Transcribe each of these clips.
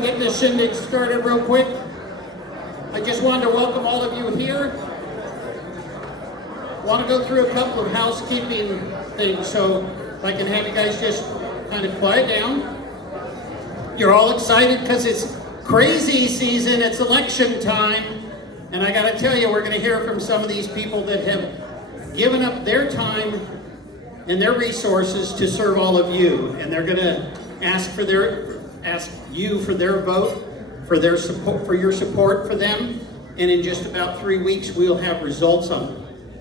Get this shindig started real quick. I just wanted to welcome all of you here. I want to go through a couple of housekeeping things, so if I can have you guys just kind of quiet down. You're all excited because it's crazy season, it's election time, and I got to tell you, we're going to hear from some of these people that have given up their time and their resources to serve all of you, and they're going to ask you for their vote, for their support, for your support for them. And in just about 3 weeks, we'll have results on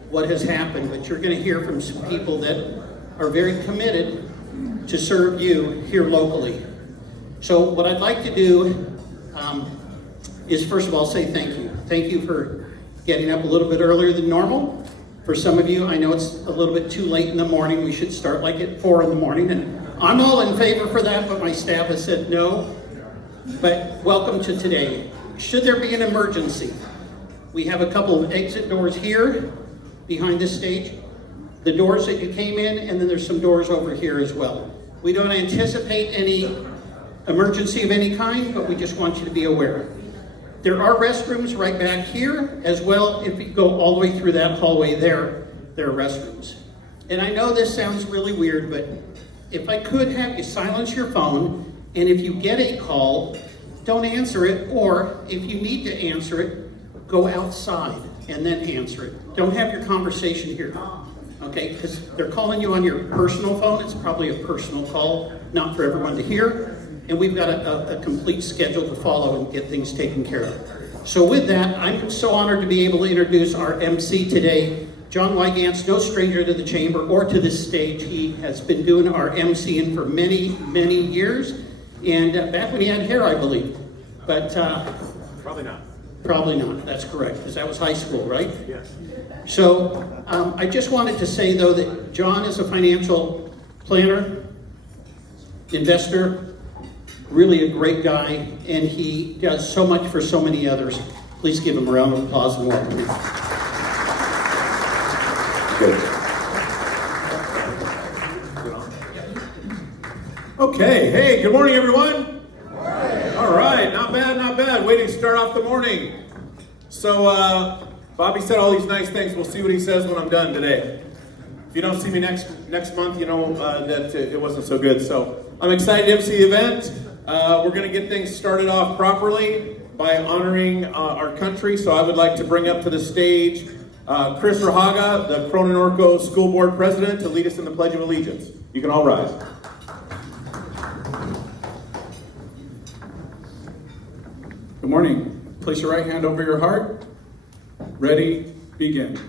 what has happened. But you're going to hear from some people that are very committed to serve you here locally. So what I'd like to do is first of all say thank you. Thank you for getting up a little bit earlier than normal. For some of you, I know it's a little bit too late in the morning. We should start like at 4 in the morning. And I'm all in favor for that, but my staff has said no. But welcome to today. Should there be an emergency, we have a couple of exit doors here behind this stage. The doors that you came in, and then there's some doors over here as well. We don't anticipate any emergency of any kind, but we just want you to be aware. There are restrooms right back here as well. If you go all the way through that hallway there are restrooms. And I know this sounds really weird, but if I could have you silence your phone, and if you get a call, don't answer it, or if you need to answer it, go outside and then answer it. Don't have your conversation here, okay? Because they're calling you on your personal phone. It's probably a personal call, not for everyone to hear. And we've got a complete schedule to follow and get things taken care of. So with that, I'm so honored to be able to introduce our MC today, John Wygant's no stranger to the chamber or to this stage. He has been doing our MCing for many, many years. And back when he had hair, I believe. But probably not. Probably not, that's correct, because that was high school, right? Yes. So I just wanted to say, though, that John is a financial planner, investor, really a great guy, and he does so much for so many others. Please give him a round of applause and welcome him. Good. Okay, hey, good morning, everyone. Good morning. All right, not bad, not bad. Waiting to start off the morning. So, Bobby said all these nice things. We'll see what he says when I'm done today. If you don't see me next month, you know that it wasn't so good. So, I'm excited to MC the event. We're going to get things started off properly by honoring our country. So, I would like to bring up to the stage Chris Rahaga, the Cronin Orco School Board President, to lead us in the Pledge of Allegiance. You can all rise. Good morning. Place your right hand over your heart. Ready, begin.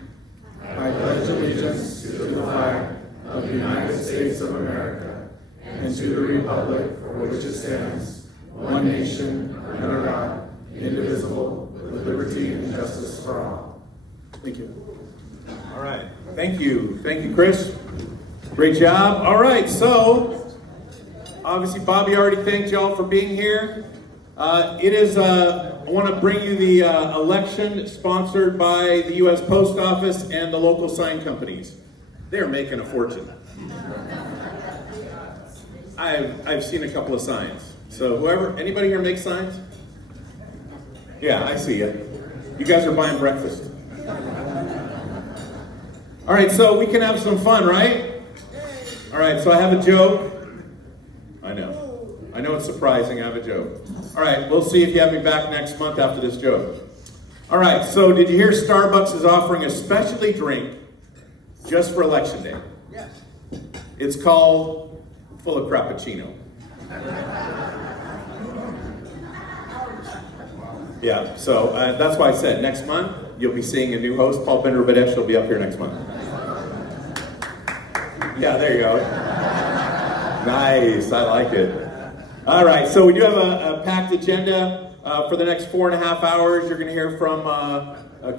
I pledge allegiance to the flag of the United States of America and to the republic for which it stands, one nation, under God, indivisible, with liberty and justice for all. Thank you. All right. Thank you. Thank you, Chris. Great job. All right. So, obviously, Bobby already thanked y'all for being here. I want to bring you the election sponsored by the U.S. Post Office and the local sign companies. They're making a fortune. I've seen a couple of signs. So anybody here makes signs? Yeah, I see it. You guys are buying breakfast. All right, so we can have some fun, right? All right, so I have a joke. I know it's surprising, I have a joke. All right, we'll see if you have me back next month after this joke. All right, so did you hear Starbucks is offering a specialty drink just for Election Day? Yes. It's called Full of Frappuccino. Yeah, so that's why I said next month you'll be seeing a new host. Paul Bender-Badesh will be up here next month. Yeah, there you go. Nice, I like it. All right, so we do have a packed agenda for the next 4.5 hours. You're going to hear from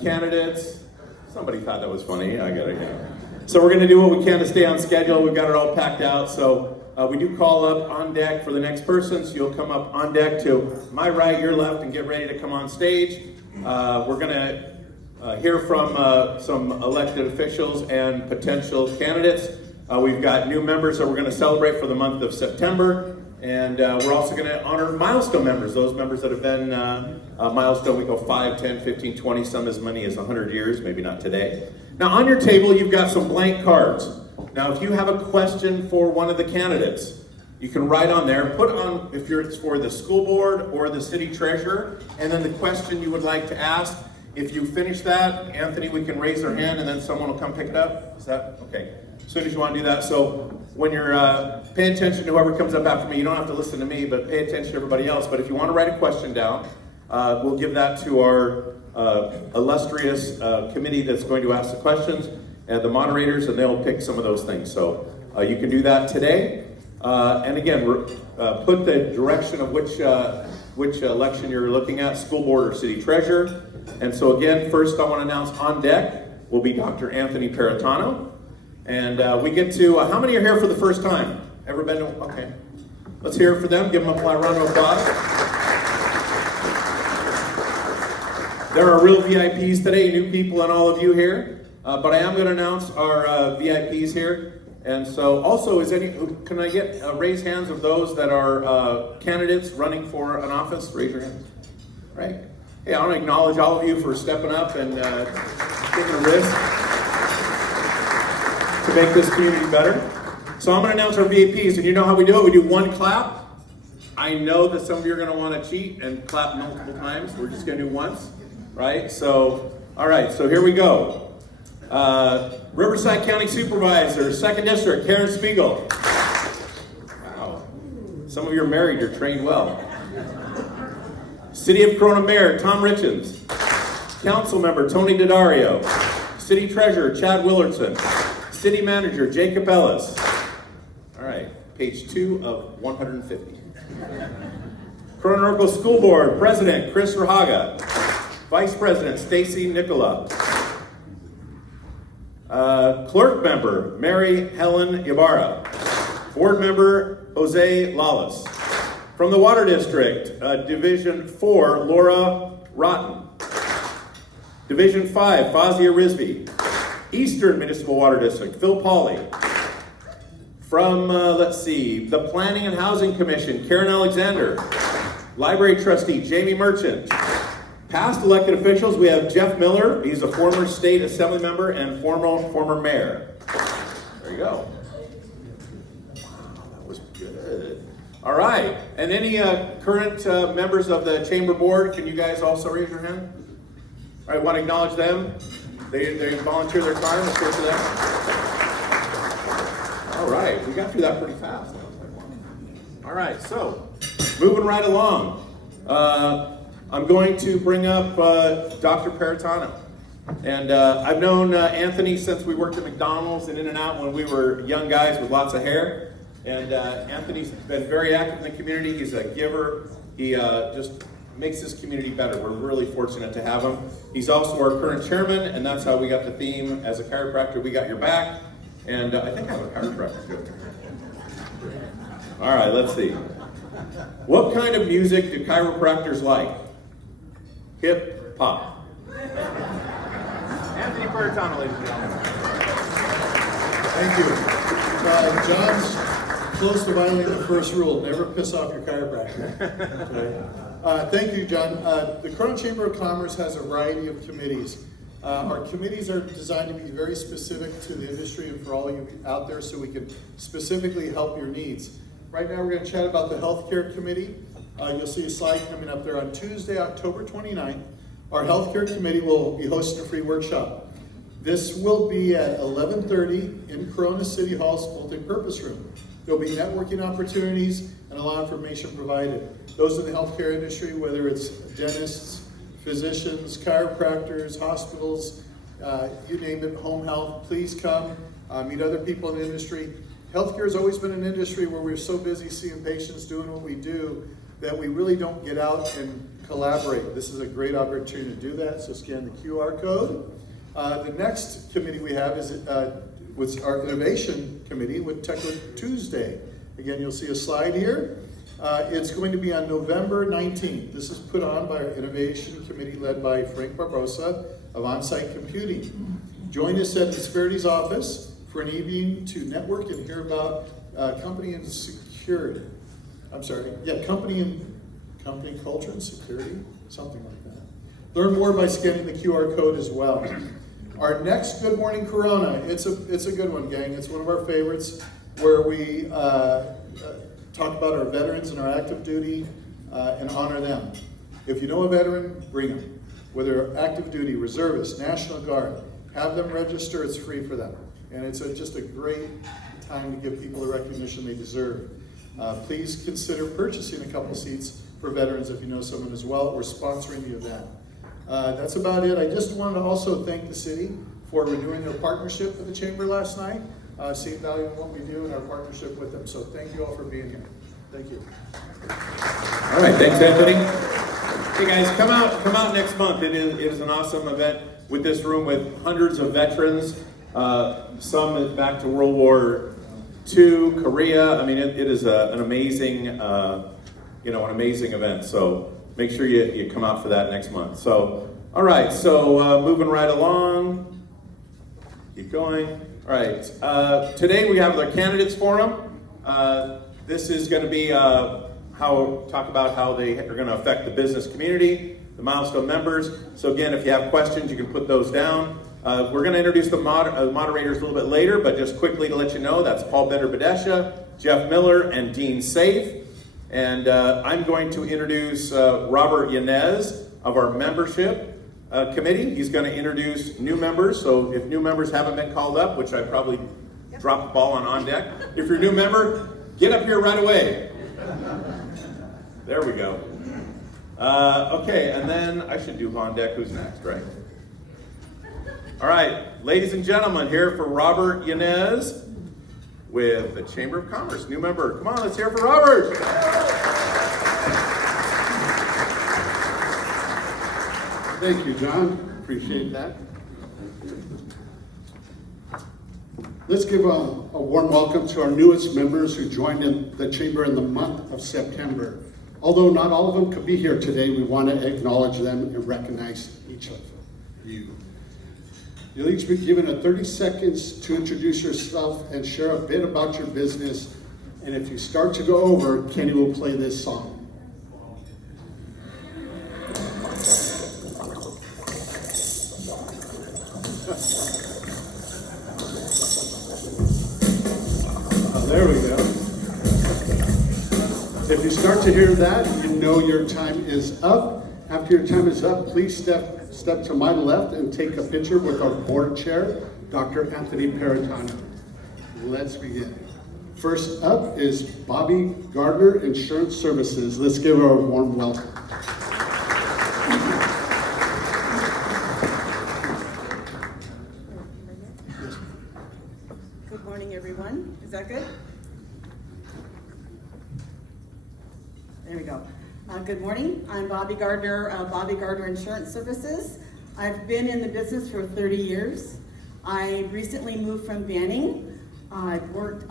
candidates. Somebody thought that was funny. I got it. So we're going to do what we can to stay on schedule. We've got it all packed out. So we do call up on deck for the next person. So you'll come up on deck to my right, your left, and get ready to come on stage. We're going to hear from some elected officials and potential candidates. We've got new members that we're going to celebrate for the month of September. And we're also going to honor milestone members, those members that have been milestone. We go 5, 10, 15, 20, some as many as 100 years, maybe not today. Now on your table, you've got some blank cards. Now if you have a question for one of the candidates, you can write on there, put on if it's for the school board or the city treasurer, and then the question you would like to ask. If you finish that, Anthony, we can raise their hand and then someone will come pick it up. Is that okay? As soon as you want to do that. So when you're paying attention to whoever comes up after me, you don't have to listen to me, but pay attention to everybody else. But if you want to write a question down, we'll give that to our illustrious committee that's going to ask the questions and the moderators, and they'll pick some of those things. So you can do that today. And again, put the direction of which election you're looking at, school board or city treasurer. And so again, first I want to announce on deck will be Dr. Anthony Paratano. And we get to, how many are here for the first time? Ever been to, okay. Let's hear it for them. Give them a round of applause. There are real VIPs today, new people and all of you here. But I am going to announce our VIPs here. And so also, can I get raise hands of those that are candidates running for an office? Raise your hands. Right? Hey, I want to acknowledge all of you for stepping up and taking a risk to make this community better. So I'm going to announce our VIPs, and you know how we do it? We do one clap. I know that some of you are going to want to cheat and clap multiple times. We're just going to do once, right? So, all right, so here we go. Riverside County Supervisor, 2nd District, Karen Spiegel. Wow. Some of you are married, you're trained well. City of Corona Mayor, Tom Richens. Council Member, Tony Daddario. City Treasurer, Chad Willardson. City Manager, Jacob Ellis. All right, page 2 of 150. Corona Norco School Board, President, Chris Rahaga. Vice President, Stacy Nicola. Clerk Member, Mary Helen Ibarra. Board Member, Jose Lawless. From the Water District, Division 4, Laura Rotten. Division 5, Fazia Risby. Eastern Municipal Water District, Phil Pauley. From, the Planning and Housing Commission, Karen Alexander. Library Trustee, Jamie Merchant. Past elected officials, we have Jeff Miller. He's a former state assembly member and former mayor. There you go. Wow, that was good. All right, and any current members of the chamber board, can you guys also raise your hand? All right, want to acknowledge them? They volunteer their time. Let's go to them. All right, we got through that pretty fast. All right, so moving right along. I'm going to bring up Dr. Paratano. And I've known Anthony since we worked at McDonald's and In-N-Out when we were young guys with lots of hair. And Anthony's been very active in the community. He's a giver. He just makes this community better. We're really fortunate to have him. He's also our current chairman, and that's how we got the theme. As a chiropractor, we got your back. And I think I have a chiropractor joke. All right, let's see. What kind of music do chiropractors like? Hip hop. Anthony Paratano, ladies and gentlemen. Thank you. John's close to violating the first rule, never piss off your chiropractor. Okay. Thank you, John. The Corona Chamber of Commerce has a variety of committees. Our committees are designed to be very specific to the industry and for all of you out there so we can specifically help your needs. Right now we're going to chat about the Healthcare Committee. You'll see a slide coming up there. On Tuesday, October 29th, our Healthcare Committee will be hosting a free workshop. This will be at 11:30 in Corona City Hall's multi-purpose room. There'll be networking opportunities and a lot of information provided. Those in the healthcare industry, whether it's dentists, physicians, chiropractors, hospitals, you name it, home health, please come, meet other people in the industry. Healthcare has always been an industry where we're so busy seeing patients doing what we do that we really don't get out and collaborate. This is a great opportunity to do that, so scan the QR code. The next committee we have is with our Innovation Committee with Tech Tuesday. Again, you'll see a slide here. It's going to be on November 19th. This is put on by our Innovation Committee led by Frank Barbosa of On-Site Computing. Join us at Disparity's office for an evening to network and hear about company and security. company culture and security, something like that. Learn more by scanning the QR code as well. Our next Good Morning Corona, it's a good one, gang. It's one of our favorites, where we talk about our veterans and our active duty and honor them. If you know a veteran, bring them. Whether active duty, reservist, National Guard, have them register. It's free for them. And it's just a great time to give people the recognition they deserve. Please consider purchasing a couple seats for veterans if you know someone as well, or sponsoring the event. That's about it. I just wanted to also thank the city for renewing their partnership with the Chamber last night, seeing value in what we do and our partnership with them. So thank you all for being here. Thank you. All right, thanks, Anthony. Hey guys, come out next month. It is an awesome event with this room with hundreds of veterans, some back to World War II, Korea. I mean, it is an amazing, an amazing event. So make sure you come out for that next month. So, all right, so moving right along. Keep going. All right, today we have the Candidates Forum. This is going to be talk about how they are going to affect the business community, the milestone members. So again, if you have questions, you can put those down. We're going to introduce the moderators a little bit later, but just quickly to let you know, that's Paul Bender-Badesha, Jeff Miller, and Dean Safe. And I'm going to introduce Robert Yanez of our membership committee. He's going to introduce new members. So if new members haven't been called up, which I probably dropped the ball on deck. If you're a new member, get up here right away. There we go. Okay, and then I should do on deck. Who's next, right? All right, ladies and gentlemen, here for Robert Yanez with the Chamber of Commerce, new member. Come on, let's hear it for Robert. Thank you, John. Appreciate that. Let's give a warm welcome to our newest members who joined in the Chamber in the month of September. Although not all of them could be here today, we want to acknowledge them and recognize each of you. You'll each be given 30 seconds to introduce yourself and share a bit about your business. And if you start to go over, Kenny will play this song. There we go. If you start to hear that, you know your time is up. After your time is up, please step to my left and take a picture with our board chair, Dr. Anthony Peritano. Let's begin. First up is Bobby Gardner, Insurance Services. Let's give her a warm welcome. Good morning, everyone. Is that good? There we go. Good morning. I'm Bobby Gardner, Bobby Gardner Insurance Services. I've been in the business for 30 years. I recently moved from Banning. I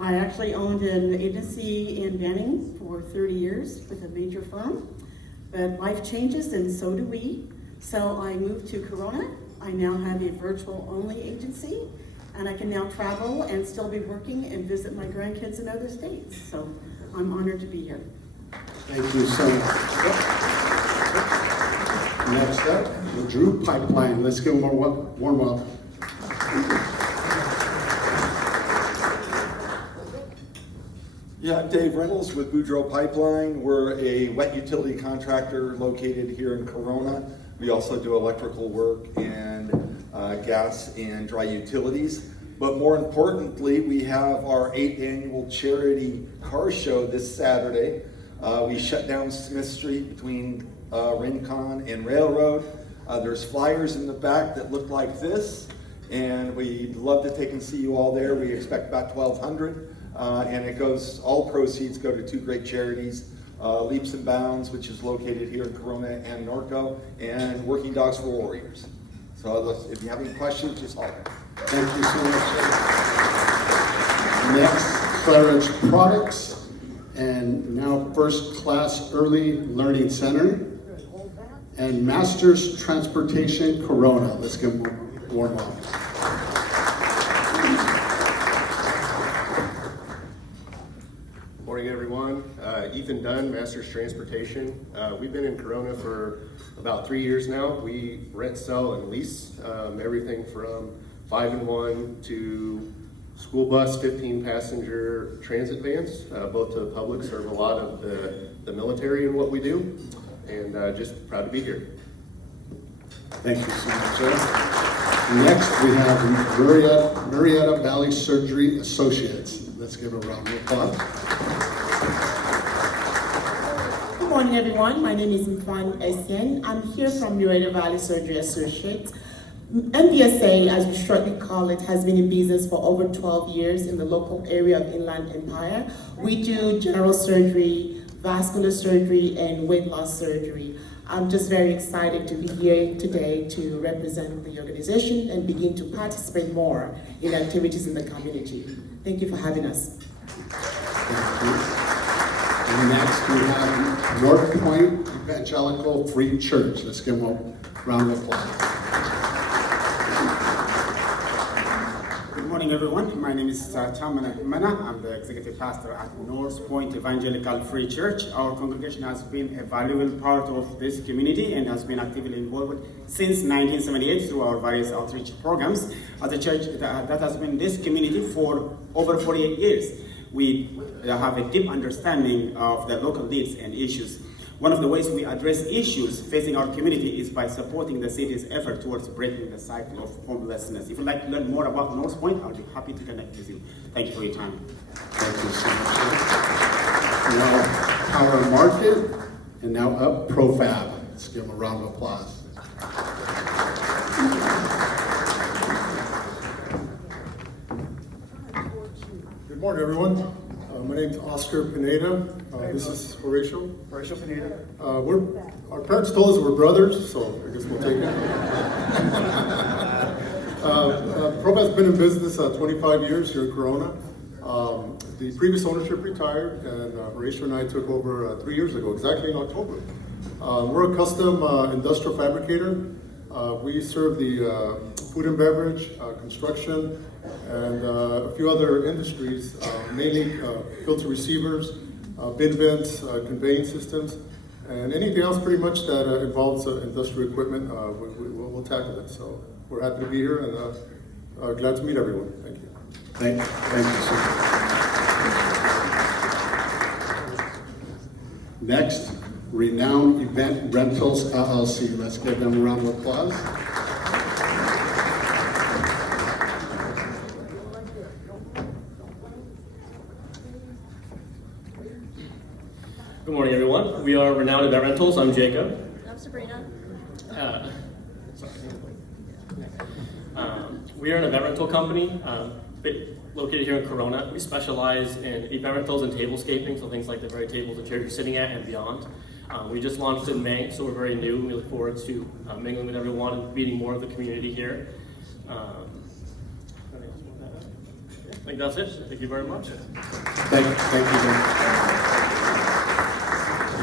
actually owned an agency in Banning for 30 years with a major firm. But life changes and so do we. So I moved to Corona. I now have a virtual only agency and I can now travel and still be working and visit my grandkids in other states. So I'm honored to be here. Thank you so much. Next up, the Drew Pipeline. Let's give them a warm welcome. Yeah, Dave Reynolds with Boudreaux Pipeline. We're a wet utility contractor located here in Corona. We also do electrical work and gas and dry utilities. But more importantly, we have our 8th annual charity car show this Saturday. We shut down Smith Street between Rincon and Railroad. There's flyers in the back that look like this, and we'd love to take and see you all there. We expect about 1,200, and all proceeds go to 2 great charities, Leaps and Bounds, which is located here in Corona and Norco, and Working Dogs for Warriors. So if you have any questions, just holler. Thank you so much. Next, Claridge Products. And now First Class Early Learning Center and Masters Transportation Corona. Let's give them a warm welcome. Morning, everyone. Ethan Dunn, Master's Transportation. We've been in Corona for about 3 years now. We rent, sell, and lease everything from 5-in-1 to school bus, 15-passenger transit vans. Both to the public, serve a lot of the military in what we do, and just proud to be here. Thank you so much, sir. Next, we have Marietta Valley Surgery Associates. Let's give a round of applause. Good morning, everyone. My name is Mfan Essien. I'm here from Marietta Valley Surgery Associates. MVSA, as we shortly call it, has been in business for over 12 years in the local area of Inland Empire. We do general surgery, vascular surgery, and weight loss surgery. I'm just very excited to be here today to represent the organization and begin to participate more in activities in the community. Thank you for having us. Thank you. And next, we have North Point Evangelical Free Church. Let's give them a round of applause. Good morning, everyone. My name is Tamana Mana. I'm the executive pastor at North Point Evangelical Free Church. Our congregation has been a valuable part of this community and has been actively involved since 1978 through our various outreach programs. As a church that has been in this community for over 48 years, we have a deep understanding of the local needs and issues. One of the ways we address issues facing our community is by supporting the city's effort towards breaking the cycle of homelessness. If you'd like to learn more about North Point, I'll be happy to connect with you. Thank you for your time. Thank you so much, sir. Now, Power Market, and now up Profab. Let's give them a round of applause. Good morning, everyone. My name's Oscar Pineda. This is Horatio. Horatio Pineda. Our parents told us we're brothers, so I guess we'll take it. Profab's been in business 25 years here in Corona. The previous ownership retired, and Horatio and I took over 3 years ago, exactly in October. We're a custom industrial fabricator. We serve the food and beverage, construction, and a few other industries, mainly filter receivers, bin vents, conveying systems, and anything else pretty much that involves industrial equipment, we'll tackle it. So we're happy to be here and glad to meet everyone. Thank you. Thank you, sir. Next, Renowned Event Rentals LLC. Let's give them a round of applause. Good morning, everyone. We are Renowned Event Rentals. I'm Jacob. I'm Sabrina. We are an event rental company located here in Corona. We specialize in event rentals and tablescaping, so things like the very tables and chairs you're sitting at and beyond. We just launched in May, so we're very new. We look forward to mingling with everyone and meeting more of the community here. I think that's it. Thank you very much. Thank you.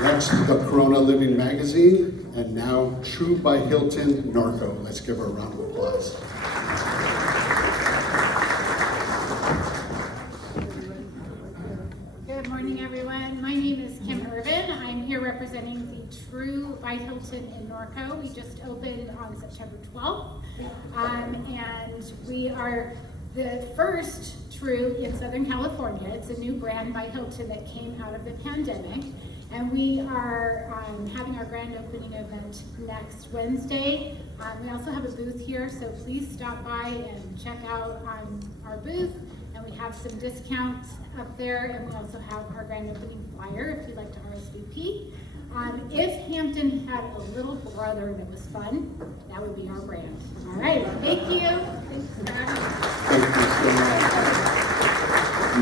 Next, the Corona Living Magazine, and now True by Hilton Norco. Let's give her a round of applause. Good morning, everyone. My name is Kim Irvin. I'm here representing the True by Hilton in Norco. We just opened on September 12th, and we are the first True in Southern California. It's a new brand by Hilton that came out of the pandemic. And we are having our grand opening event next Wednesday. We also have a booth here, so please stop by and check out our booth. And we have some discounts up there, and we also have our grand opening flyer if you'd like to RSVP. If Hampton had a little brother that was fun, that would be our brand. All right, thank you. Thanks for having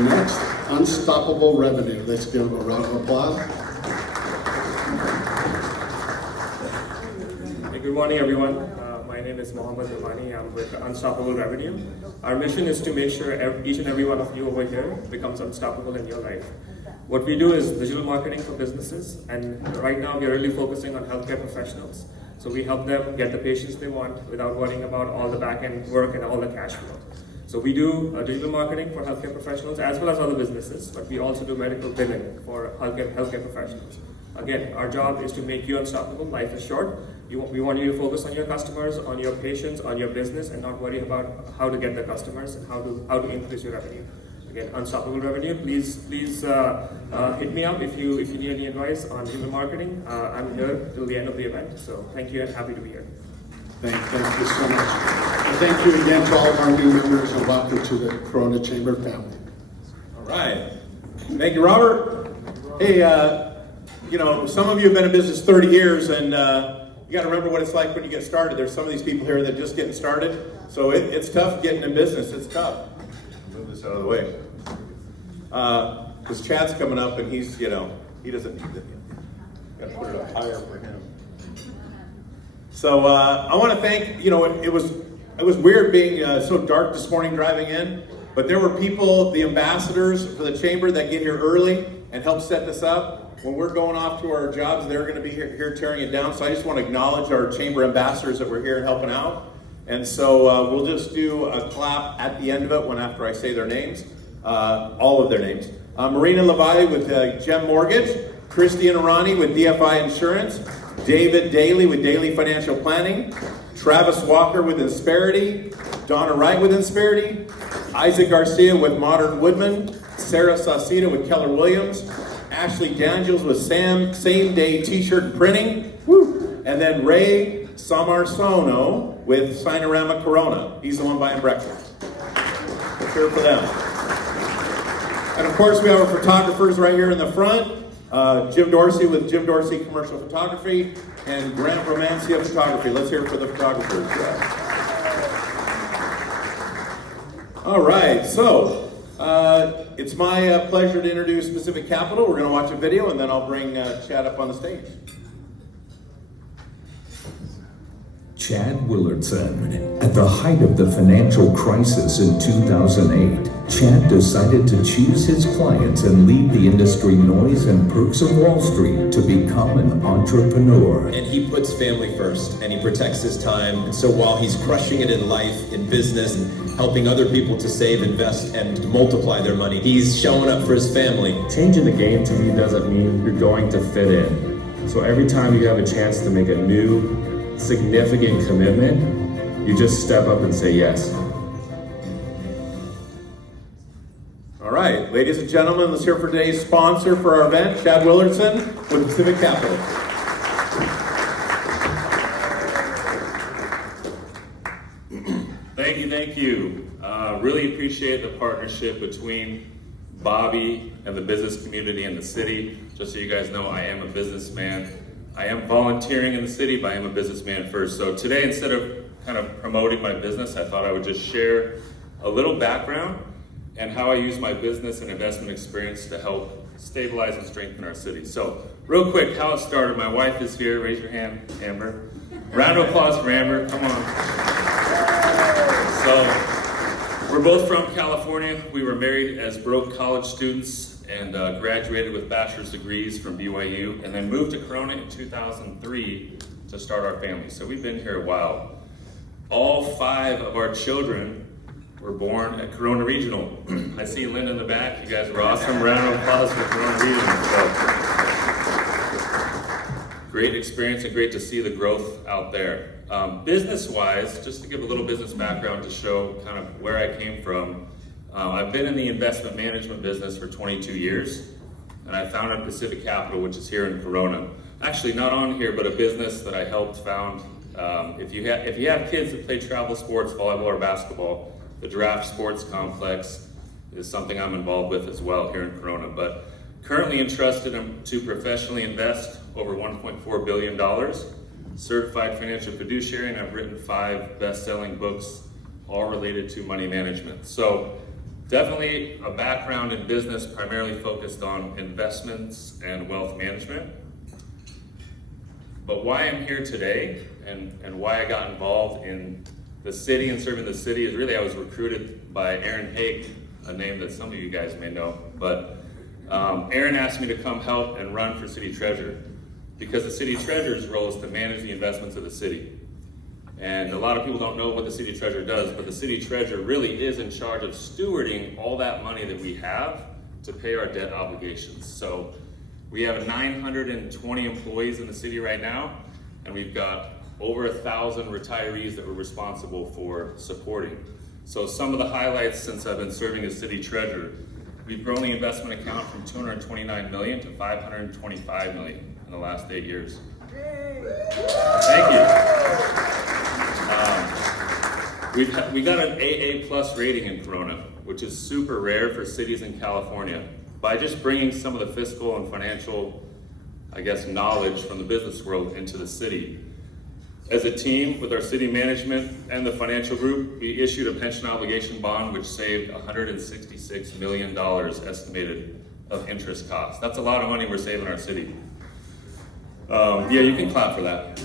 us. Next, Unstoppable Revenue. Let's give them a round of applause. Good morning, everyone. My name is Mohammed Rumani. I'm with Unstoppable Revenue. Our mission is to make sure each and every one of you over here becomes unstoppable in your life. What we do is digital marketing for businesses, and right now we're really focusing on healthcare professionals. So we help them get the patients they want without worrying about all the back-end work and all the cash flow. So we do digital marketing for healthcare professionals as well as other businesses, but we also do medical billing for healthcare professionals. Again, our job is to make you unstoppable. Life is short. We want you to focus on your customers, on your patients, on your business, and not worry about how to get the customers and how to increase your revenue. Again, unstoppable revenue. Please hit me up if you need any advice on digital marketing. I'm here till the end of the event. So thank you and happy to be here. Thank you so much. And thank you again to all of our new members and welcome to the Corona Chamber family. All right. Thank you, Robert. Hey, some of you have been in business 30 years, and you got to remember what it's like when you get started. There's some of these people here that are just getting started, so it's tough getting in business. It's tough. Move this out of the way. Because Chad's coming up, and he's, he doesn't need it. Got to put it up higher for him. So I want to thank, it was weird being so dark this morning driving in, but there were people, the ambassadors for the chamber that get here early and help set this up. When we're going off to our jobs, they're going to be here tearing it down. So I just want to acknowledge our chamber ambassadors that were here helping out. And so we'll just do a clap at the end of it after I say their names, all of their names. Marina Levi with Gem Mortgage, Christy and Arani with DFI Insurance, David Daly with Daily Financial Planning, Travis Walker with Insperity, Donna Wright with Insperity, Isaac Garcia with Modern Woodman, Sarah Sauceda with Keller Williams, Ashley Daniels with Same Day T-Shirt and Printing, and then Ray Samarsono with Sinorama Corona. He's the one buying breakfast. Let's hear it for them. And of course we have our photographers right here in the front. Jim Dorsey with Jim Dorsey Commercial Photography and Grant Romancia Photography. Let's hear it for the photographers. All right, so it's my pleasure to introduce Pacific Capital. We're going to watch a video and then I'll bring Chad up on the stage. Chad Willardson. At the height of the financial crisis in 2008, Chad decided to choose his clients and leave the industry noise and perks of Wall Street to become an entrepreneur. And he puts family first, and he protects his time. And so while he's crushing it in life, in business, and helping other people to save, invest, and multiply their money, he's showing up for his family. Changing the game to me doesn't mean you're going to fit in. So every time you have a chance to make a new, significant commitment, you just step up and say yes. All right, ladies and gentlemen, let's hear for today's sponsor for our event, Chad Willardson with Pacific Capital. Thank you. Really appreciate the partnership between Bobby and the business community and the city. Just so you guys know, I am a businessman. I am volunteering in the city, but I am a businessman first. So today, instead of kind of promoting my business, I thought I would just share a little background and how I use my business and investment experience to help stabilize and strengthen our city. So real quick, how it started. My wife is here. Raise your hand, Amber. Round of applause for Amber. Come on. So we're both from California. We were married as broke college students and graduated with bachelor's degrees from BYU, and then moved to Corona in 2003 to start our family. So we've been here a while. All 5 of our children were born at Corona Regional. I see Lynn in the back. You guys were awesome. Round of applause for Corona Regional. So, great experience and great to see the growth out there. Business-wise, just to give a little business background to show kind of where I came from, I've been in the investment management business for 22 years, and I founded Pacific Capital, which is here in Corona. Actually, not on here, but a business that I helped found. If you have kids that play travel sports, volleyball or basketball, the Draft Sports Complex is something I'm involved with as well here in Corona. But currently entrusted to professionally invest over $1.4 billion, certified financial fiduciary, and I've written 5 best-selling books, all related to money management. So definitely a background in business, primarily focused on investments and wealth management. But why I'm here today and why I got involved in the city and serving the city is really I was recruited by Aaron Haig, a name that some of you guys may know. But Aaron asked me to come help and run for city treasurer because the city treasurer's role is to manage the investments of the city. And a lot of people don't know what the city treasurer does, but the city treasurer really is in charge of stewarding all that money that we have to pay our debt obligations. So we have 920 employees in the city right now, and we've got over 1,000 retirees that we're responsible for supporting. So some of the highlights since I've been serving as city treasurer: we've grown the investment account from $229 million to $525 million in the last 8 years. Thank you. We got an AA plus rating in Corona, which is super rare for cities in California. By just bringing some of the fiscal and financial, knowledge from the business world into the city. As a team, with our city management and the financial group, we issued a pension obligation bond which saved $166 million estimated of interest costs. That's a lot of money we're saving our city. Yeah, you can clap for that.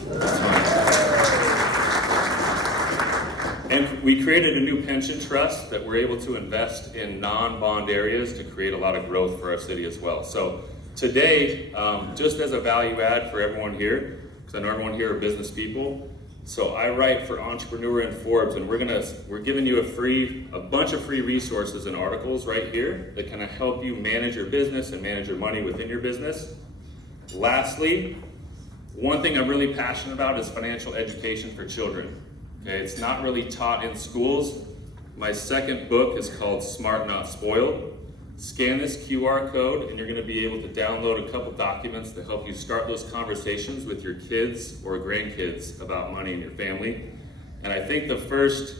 And we created a new pension trust that we're able to invest in non-bond areas to create a lot of growth for our city as well. So today, just as a value add for everyone here, because I know everyone here are business people, so I write for Entrepreneur and Forbes, and we're giving you a bunch of free resources and articles right here that can help you manage your business and manage your money within your business. Lastly, one thing I'm really passionate about is financial education for children. Okay, it's not really taught in schools. My second book is called Smart Not Spoiled. Scan this QR code and you're going to be able to download a couple documents to help you start those conversations with your kids or grandkids about money in your family. And I think the first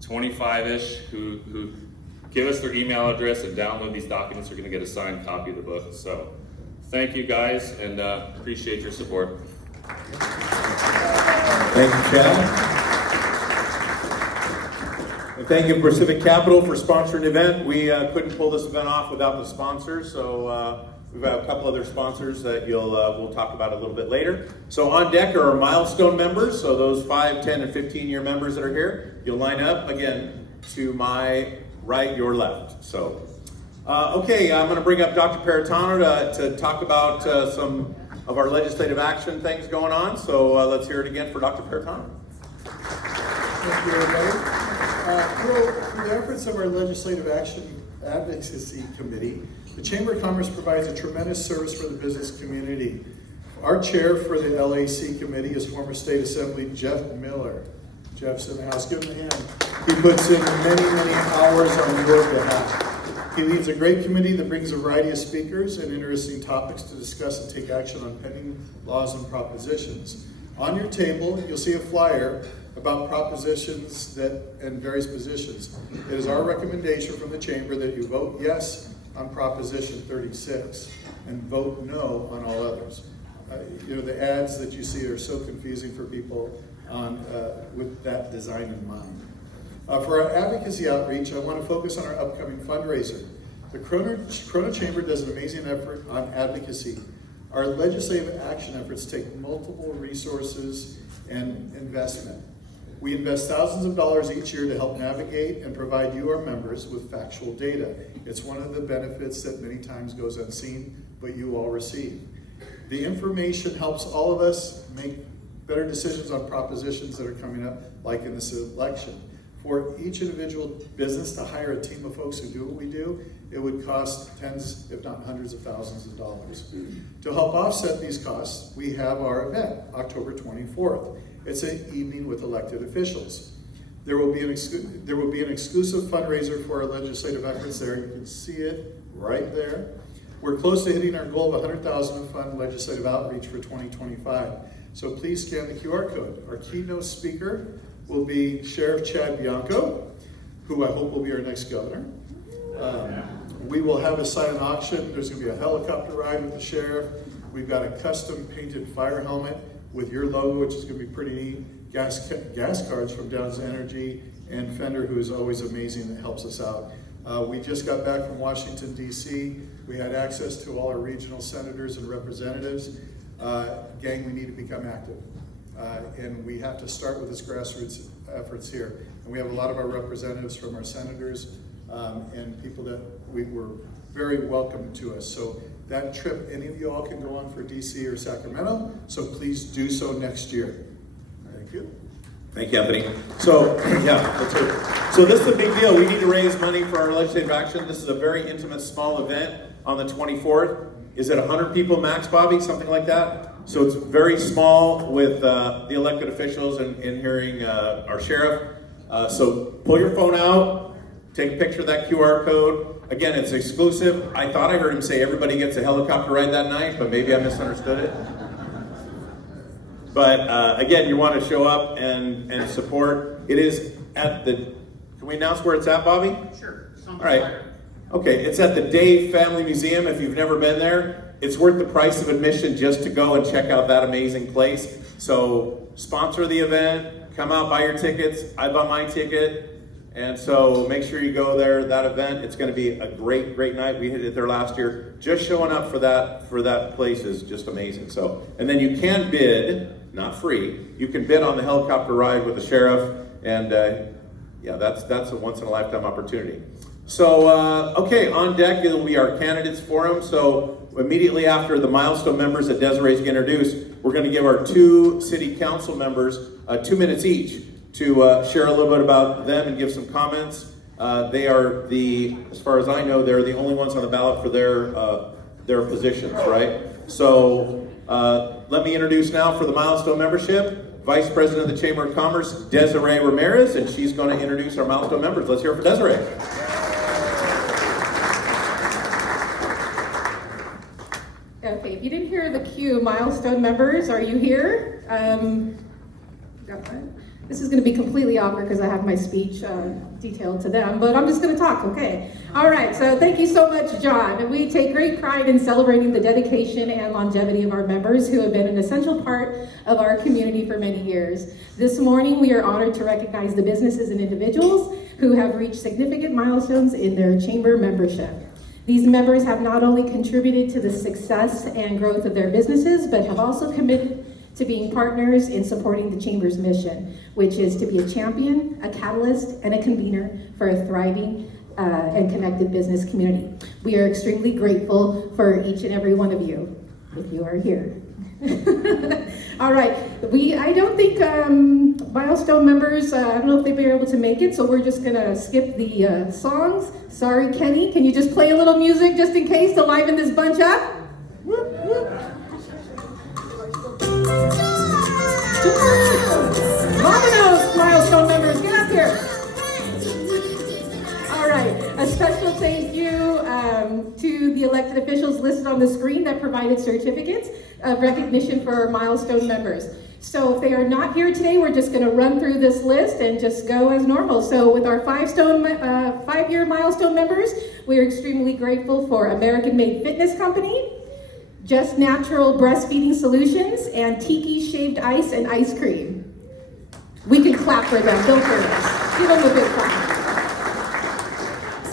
25-ish who give us their email address and download these documents are going to get a signed copy of the book. So thank you guys, and appreciate your support. Thank you, Chad. And thank you, Pacific Capital, for sponsoring the event. We couldn't pull this event off without the sponsors, so we've got a couple other sponsors that we'll talk about a little bit later. So on deck are our milestone members, so those 5, 10, and 15-year members that are here. You'll line up, again, to my right, your left. So, okay, I'm going to bring up Dr. Peritano to talk about some of our legislative action things going on. So let's hear it again for Dr. Peritano. Thank you, everybody. Through the efforts of our Legislative Action Advocacy Committee, the Chamber of Commerce provides a tremendous service for the business community. Our chair for the LAC committee is former State Assembly Jeff Miller. Jeff's in the house. Give him a hand. He puts in many, many hours on your behalf. He leads a great committee that brings a variety of speakers and interesting topics to discuss and take action on pending laws and propositions. On your table, you'll see a flyer about propositions and various positions. It is our recommendation from the Chamber that you vote yes on Proposition 36 and vote no on all others. The ads that you see are so confusing for people with that design in mind. For our advocacy outreach, I want to focus on our upcoming fundraiser. The Corona Chamber does an amazing effort on advocacy. Our legislative action efforts take multiple resources and investment. We invest thousands of dollars each year to help navigate and provide you, our members, with factual data. It's one of the benefits that many times goes unseen, but you all receive. The information helps all of us make better decisions on propositions that are coming up, like in this election. For each individual business to hire a team of folks who do what we do, it would cost tens, if not hundreds of thousands of dollars. To help offset these costs, we have our event, October 24th. It's an evening with elected officials. There will be an exclusive fundraiser for our legislative efforts there. You can see it right there. We're close to hitting our goal of $100,000 to fund legislative outreach for 2025. So please scan the QR code. Our keynote speaker will be Sheriff Chad Bianco, who I hope will be our next governor. We will have a silent auction. There's going to be a helicopter ride with the sheriff. We've got a custom painted fire helmet with your logo, which is going to be pretty neat. Gas cards from Downs Energy, and Fender, who is always amazing, that helps us out. We just got back from Washington, D.C. We had access to all our regional senators and representatives. Gang, we need to become active. And we have to start with this grassroots efforts here. And we have a lot of our representatives from our senators and people that were very welcome to us. So that trip, any of you all can go on for DC or Sacramento, so please do so next year. Thank you. Thank you, Anthony. So, yeah, that's it. So this is a big deal. We need to raise money for our legislative action. This is a very intimate, small event on the 24th. Is it 100 people max, Bobby? Something like that? So it's very small with the elected officials and hearing our sheriff. So pull your phone out, take a picture of that QR code. Again, it's exclusive. I thought I heard him say everybody gets a helicopter ride that night, but maybe I misunderstood it. But again, you want to show up and support. It is at the, can we announce where it's at, Bobby? Sure. All right. Okay, it's at the Dave Family Museum. If you've never been there, it's worth the price of admission just to go and check out that amazing place. So sponsor the event, come out, buy your tickets. I bought my ticket. And so make sure you go there, that event. It's going to be a great, great night. We hit it there last year. Just showing up for that place is just amazing. So, and then you can bid, not free. You can bid on the helicopter ride with the sheriff, and yeah, that's a once in a lifetime opportunity. So, okay, on deck will be our candidates forum. So immediately after the milestone members that Desiree's going to introduce, we're going to give our 2 city council members 2 minutes each to share a little bit about them and give some comments. They are as far as I know, they're the only ones on the ballot for their positions, right? So let me introduce now for the milestone membership, Vice President of the Chamber of Commerce, Desiree Ramirez, and she's going to introduce our milestone members. Let's hear it for Desiree. Okay, if you didn't hear the cue, milestone members, are you here? Got that? This is going to be completely awkward because I have my speech detailed to them, but I'm just going to talk, okay? All right, so thank you so much, John. And we take great pride in celebrating the dedication and longevity of our members who have been an essential part of our community for many years. This morning, we are honored to recognize the businesses and individuals who have reached significant milestones in their chamber membership. These members have not only contributed to the success and growth of their businesses, but have also committed to being partners in supporting the Chamber's mission, which is to be a champion, a catalyst, and a convener for a thriving and connected business community. We are extremely grateful for each and every one of you, if you are here. All right, I don't think milestone members, I don't know if they'll be able to make it, so we're just gonna skip the songs. Sorry, Kenny, can you just play a little music just in case to liven this bunch up? Whoop, whoop. Vamonos, milestone members, get up here. All right, a special thank you to the elected officials listed on the screen that provided certificates of recognition for our milestone members. So if they are not here today, we're just going to run through this list and just go as normal. So with our 5-year milestone members, we are extremely grateful for American Made Fitness Company, Just Natural Breastfeeding Solutions, and Tiki Shaved Ice and Ice Cream. We can clap for them, don't hear us. Give them a big clap.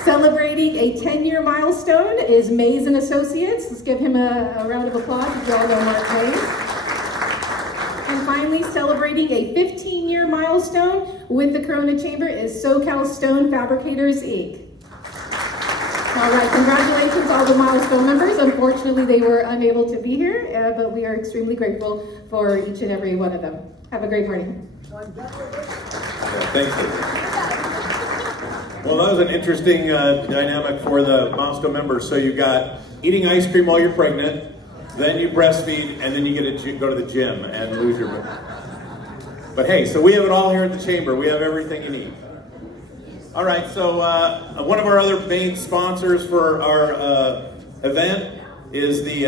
Celebrating a 10-year milestone is Mays & Associates. Let's give him a round of applause. You all know Mark Mays. And finally, celebrating a 15-year milestone with the Corona Chamber is SoCal Stone Fabricators, Inc. All right, congratulations to all the milestone members. Unfortunately, they were unable to be here, but we are extremely grateful for each and every one of them. Have a great morning. Thank you. Well, that was an interesting dynamic for the milestone members. So you got eating ice cream while you're pregnant, then you breastfeed, and then you get to go to the gym and lose your weight. But hey, so we have it all here at the chamber. We have everything you need. All right, so one of our other main sponsors for our event is the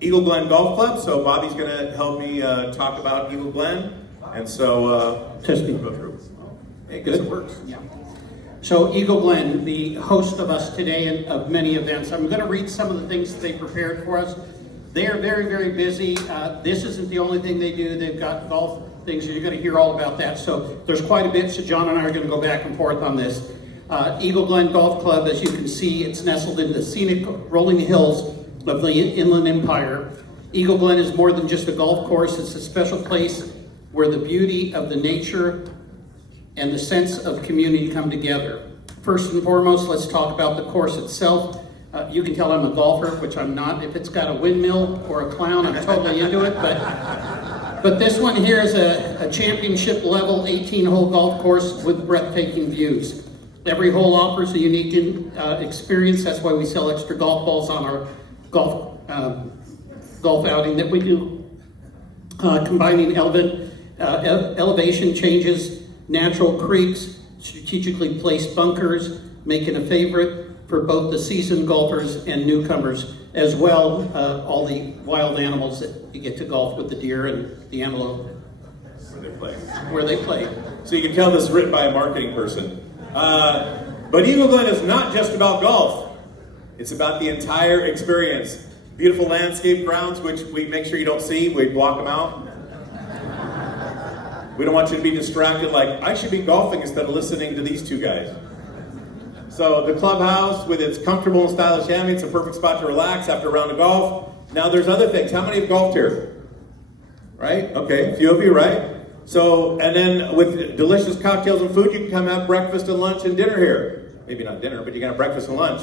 Eagle Glen Golf Club. So Bobby's going to help me talk about Eagle Glen. And so, testing. Go through. Hey, Good. it works. Yeah. So Eagle Glen, the host of us today and of many events, I'm going to read some of the things that they prepared for us. They are very, very busy. This isn't the only thing they do. They've got golf things, and you're going to hear all about that. So there's quite a bit, so John and I are going to go back and forth on this. Eagle Glen Golf Club, as you can see, it's nestled in the scenic rolling hills of the Inland Empire. Eagle Glen is more than just a golf course. It's a special place where the beauty of the nature and the sense of community come together. First and foremost, let's talk about the course itself. You can tell I'm a golfer, which I'm not. If it's got a windmill or a clown, I'm totally into it, but But this one here is a championship level 18-hole golf course with breathtaking views. Every hole offers a unique experience. That's why we sell extra golf balls on our golf outing that we do. Combining elevation changes, natural creeks, strategically placed bunkers, making a favorite for both the seasoned golfers and newcomers, as well all the wild animals that you get to golf with, the deer and the antelope. Where they play. So you can tell this is written by a marketing person. But Eagle Glen is not just about golf. It's about the entire experience. Beautiful landscape grounds, which we make sure you don't see. We block them out. We don't want you to be distracted like, I should be golfing instead of listening to these two guys. So the clubhouse with its comfortable and stylish ambience, a perfect spot to relax after a round of golf. Now there's other things. How many have golfed here? Right? Okay, a few of you, right? So, and then with delicious cocktails and food, you can come have breakfast and lunch and dinner here. Maybe not dinner, but you can have breakfast and lunch.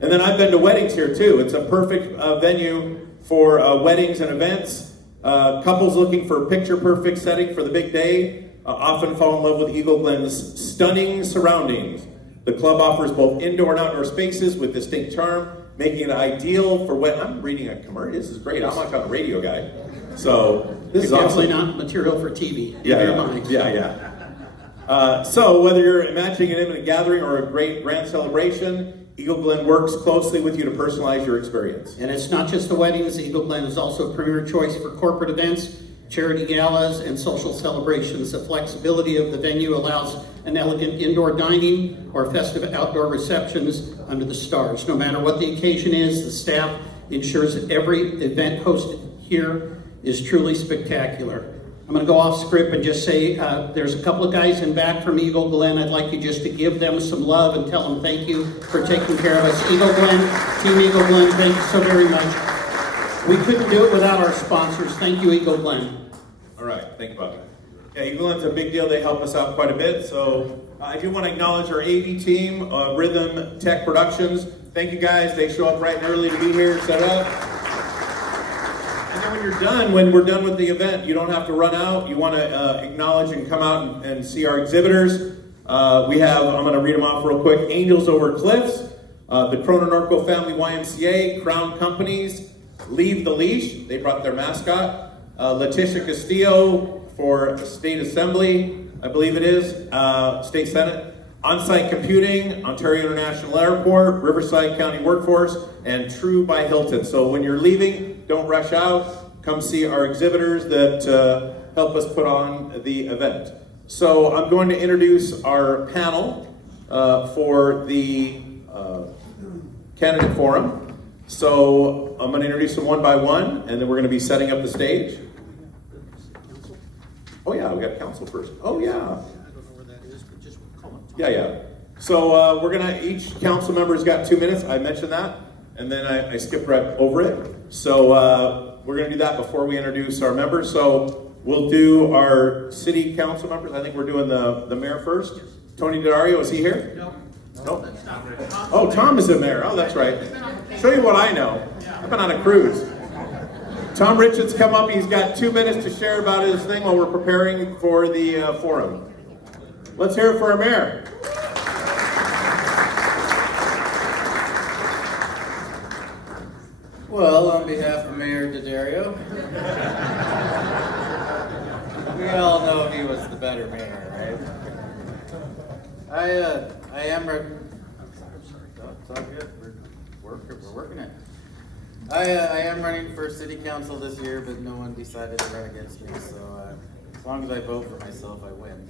And then I've been to weddings here too. It's a perfect venue for weddings and events. Couples looking for a picture-perfect setting for the big day often fall in love with Eagle Glen's stunning surroundings. The club offers both indoor and outdoor spaces with distinct charm, making it ideal for when I'm reading a commercial. This is great. I'm like a radio guy. So this is definitely awesome. not material for TV. So whether you're imagining an imminent gathering or a great grand celebration, Eagle Glen works closely with you to personalize your experience. And it's not just the weddings. Eagle Glen is also a premier choice for corporate events, charity galas, and social celebrations. The flexibility of the venue allows an elegant indoor dining or festive outdoor receptions under the stars. No matter what the occasion is, the staff ensures that every event hosted here is truly spectacular. I'm going to go off script and just say there's a couple of guys in back from Eagle Glen. I'd like you just to give them some love and tell them thank you for taking care of us. Eagle Glen, Team Eagle Glen, thank you so very much. We couldn't do it without our sponsors. Thank you, Eagle Glen. All right, thank you, Bob. Yeah, Eagle Glen's a big deal. They help us out quite a bit. So I do want to acknowledge our AV team, Rhythm Tech Productions. Thank you guys. They show up bright and early to be here, set up. And then when you're done, when we're done with the event, you don't have to run out. You want to acknowledge and come out and see our exhibitors. We have, I'm going to read them off real quick, Angels Over Cliffs, the Corona Norco Family YMCA, Crown Companies, Leave the Leash, they brought their mascot, Leticia Castillo for State Assembly, I believe it is, State Senate, On-Site Computing, Ontario International Airport, Riverside County Workforce, and True by Hilton. So when you're leaving, don't rush out. Come see our exhibitors that help us put on the event. So I'm going to introduce our panel for the candidate forum. So I'm going to introduce them one by one, and then we're going to be setting up the stage. Oh yeah, we got council first. Oh yeah. I don't know where that is, but just call it. Yeah. So we're gonna, each council member's got 2 minutes. I mentioned that, and then I skipped right over it. So we're gonna do that before we introduce our members. So we'll do our city council members. I think we're doing the mayor first. Tony Daddario, is he here? No. Oh, Tom is the mayor. Oh, that's right. Show you what I know. I've been on a cruise. Tom Richards, come up. He's got 2 minutes to share about his thing while we're preparing for the forum. Let's hear it for our mayor. Well, on behalf of Mayor Daddario, we all know he was the better mayor, right? I am. It's all good. We're working it. I am running for city council this year, but no one decided to run against me, so as long as I vote for myself, I win.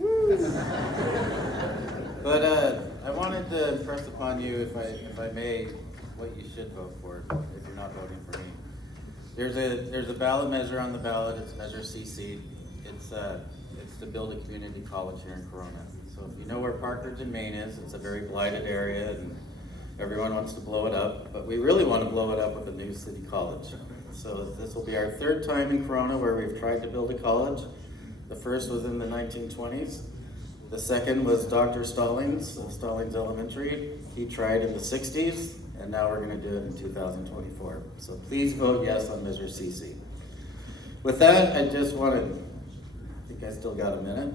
But I wanted to impress upon you, if I may, what you should vote for if you're not voting for me. There's a ballot measure on the ballot. It's Measure CC. It's to build a community college here in Corona. So if you know where Parkridge and Main is, it's a very blighted area, and everyone wants to blow it up, but we really want to blow it up with a new city college. So this will be our third time in Corona where we've tried to build a college. The first was in the 1920s. The second was Dr. Stallings of Stallings Elementary. He tried in the 60s, and now we're going to do it in 2024. So please vote yes on Measure CC. With that, I just wanted, I think I still got a minute,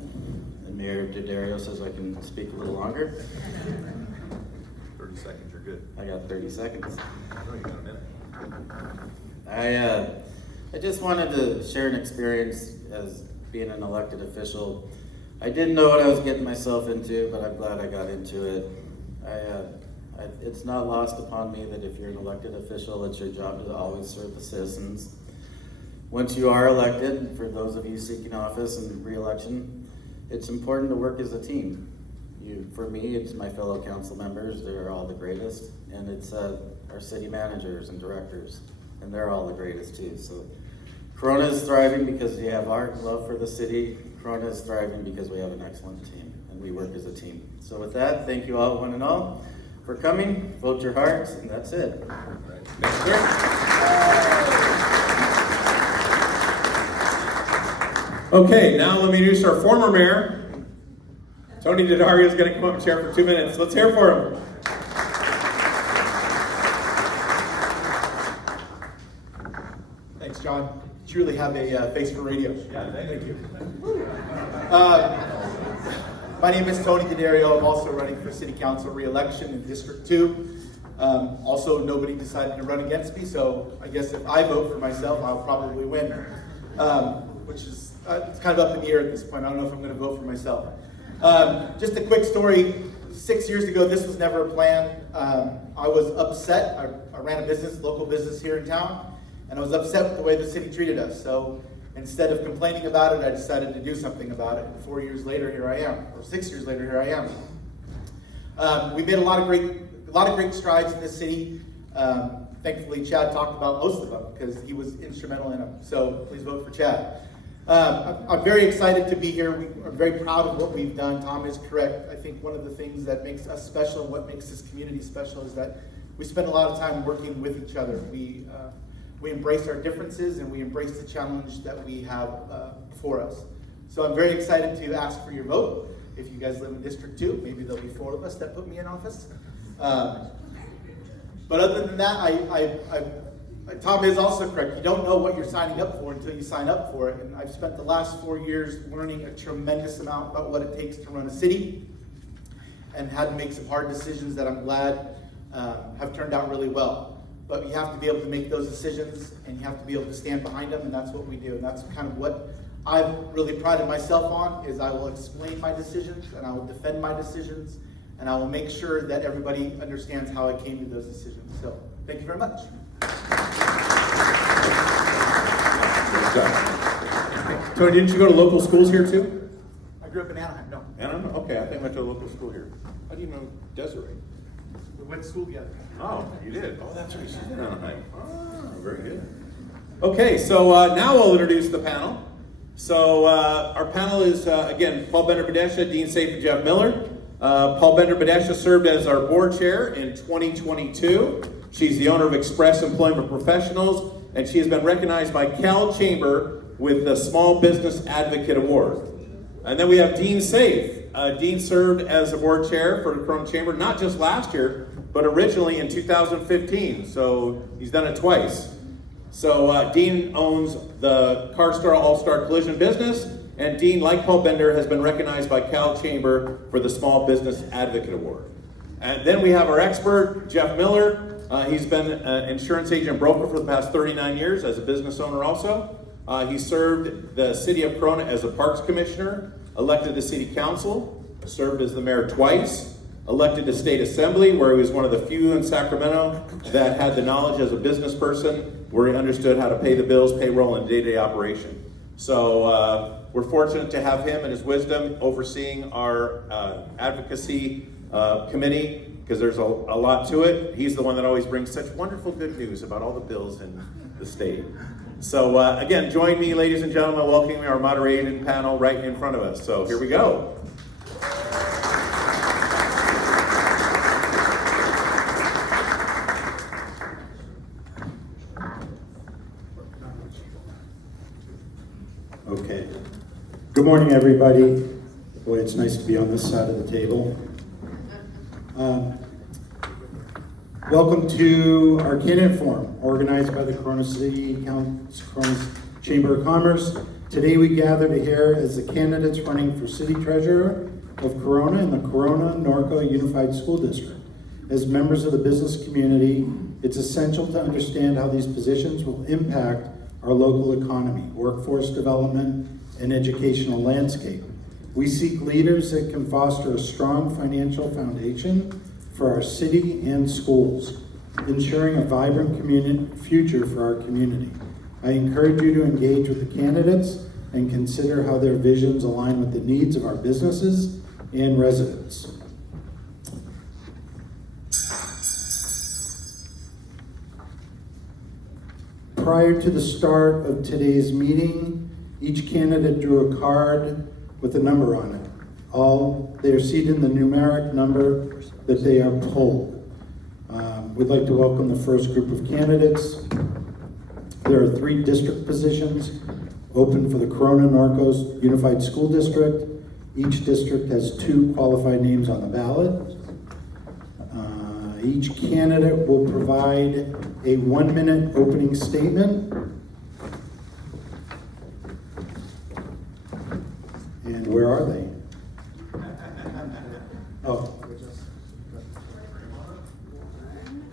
and Mayor D'Addario says I can speak a little longer. 30 seconds, you're good. I got 30 seconds. No, you got a minute. I just wanted to share an experience as being an elected official. I didn't know what I was getting myself into, but I'm glad I got into it. It's not lost upon me that if you're an elected official, it's your job to always serve the citizens. Once you are elected, for those of you seeking office and re-election, it's important to work as a team. For me, it's my fellow council members. They're all the greatest. And it's our city managers and directors, and they're all the greatest too. So Corona is thriving because we have our love for the city. Corona is thriving because we have an excellent team, and we work as a team. So with that, thank you all, one and all, for coming. Vote your hearts, and that's it. Thanks, sir. Okay, now let me introduce our former mayor. Tony D'Addario is going to come up and share for 2 minutes. Let's hear for him. Thanks, John. Truly have a face for radio. Yeah, thank you. My name is Tony D'Addario. I'm also running for City Council re-election in District 2. Also, nobody decided to run against me, so I guess if I vote for myself, I'll probably win, which is it's kind of up in the air at this point. I don't know if I'm going to vote for myself. Just a quick story. 6 years ago, this was never a plan. I was upset. I ran a business, local business here in town, and I was upset with the way the city treated us. So instead of complaining about it, I decided to do something about it. And 4 years later, here I am, or 6 years later, here I am. We made a lot of great strides in this city. Thankfully, Chad talked about most of them because he was instrumental in them. So please vote for Chad. I'm very excited to be here. I'm very proud of what we've done. Tom is correct. I think one of the things that makes us special and what makes this community special is that we spend a lot of time working with each other. We embrace our differences and we embrace the challenge that we have before us. So I'm very excited to ask for your vote. If you guys live in District 2, maybe there'll be 4 of us that put me in office. But other than that, Tom is also correct. You don't know what you're signing up for until you sign up for it. And I've spent the last 4 years learning a tremendous amount about what it takes to run a city and had to make some hard decisions that I'm glad have turned out really well. But you have to be able to make those decisions and you have to be able to stand behind them, and that's what we do. And that's kind of what I've really prided myself on, is I will explain my decisions and I will defend my decisions and I will make sure that everybody understands how I came to those decisions. So thank you very much. Tony, didn't you go to local schools here too? I grew up in Anaheim, no. Anaheim? Okay, I think I went to a local school here. How do you know Desiree? We went to school together. Oh, you did? Oh, that's right, she's in Anaheim. Oh, very good. Okay, so now we'll introduce the panel. So our panel is, again, Paul Bender-Badesha, Dean Safe, and Jeff Miller. Paul Bender-Badesha served as our board chair in 2022. She's the owner of Express Employment Professionals, and she has been recognized by Cal Chamber with the Small Business Advocate Award. And then we have Dean Safe. Dean served as a board chair for the Corona Chamber, not just last year, but originally in 2015. So he's done it twice. So Dean owns the CarStar All-Star Collision business, and Dean, like Paul Bender, has been recognized by Cal Chamber for the Small Business Advocate Award. And then we have our expert, Jeff Miller. He's been an insurance agent and broker for the past 39 years as a business owner also. He served the city of Corona as a parks commissioner, elected to city council, served as the mayor twice, elected to state assembly, where he was one of the few in Sacramento that had the knowledge as a business person, where he understood how to pay the bills, payroll, and day-to-day operation. So we're fortunate to have him and his wisdom overseeing our advocacy committee, because there's a lot to it. He's the one that always brings such wonderful good news about all the bills in the state. So again, join me, ladies and gentlemen, welcoming our moderated panel right in front of us. So here we go. Okay. Good morning, everybody. Boy, it's nice to be on this side of the table. Welcome to our candidate forum, organized by the Corona City Council, Corona Chamber of Commerce. Today we gather here as the candidates running for City Treasurer of Corona in the Corona-Norco Unified School District. As members of the business community, it's essential to understand how these positions will impact our local economy, workforce development, and educational landscape. We seek leaders that can foster a strong financial foundation for our city and schools, ensuring a vibrant future for our community. I encourage you to engage with the candidates and consider how their visions align with the needs of our businesses and residents. Prior to the start of today's meeting, each candidate drew a card with a number on it. They are seated in the numeric number that they are polled. We'd like to welcome the first group of candidates. There are 3 district positions open for the Corona-Norcos Unified School District. Each district has 2 qualified names on the ballot. Each candidate will provide a 1-minute opening statement. And where are they? Oh.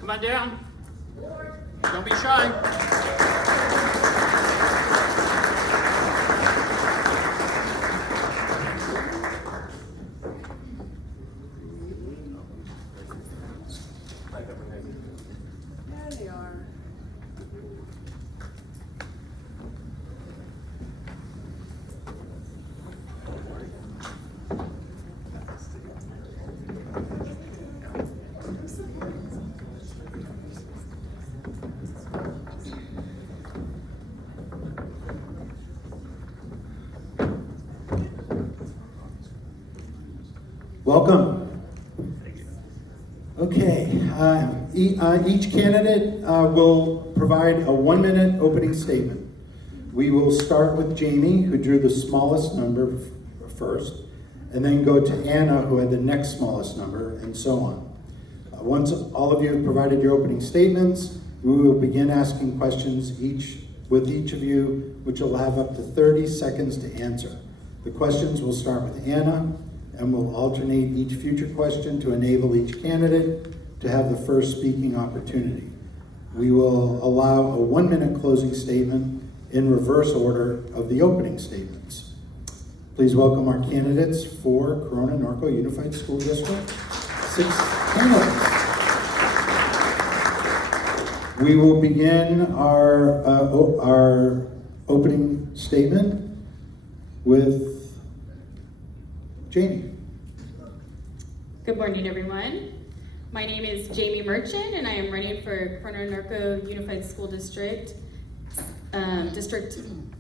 Come on down. Don't be shy. There they are. Welcome. Okay, each candidate will provide a 1-minute opening statement. We will start with Jamie, who drew the smallest number first, and then go to Anna, who had the next smallest number, and so on. Once all of you have provided your opening statements, we will begin asking questions with each of you, which will have up to 30 seconds to answer. The questions will start with Anna, and will alternate each future question to enable each candidate to have the first speaking opportunity. We will allow a 1-minute closing statement in reverse order of the opening statements. Please welcome our candidates for Corona-Norco Unified School District. 6 candidates. We will begin our opening statement with Jamie. Good morning, everyone. My name is Jamie Merchant, and I am running for Corona-Norco Unified School District, District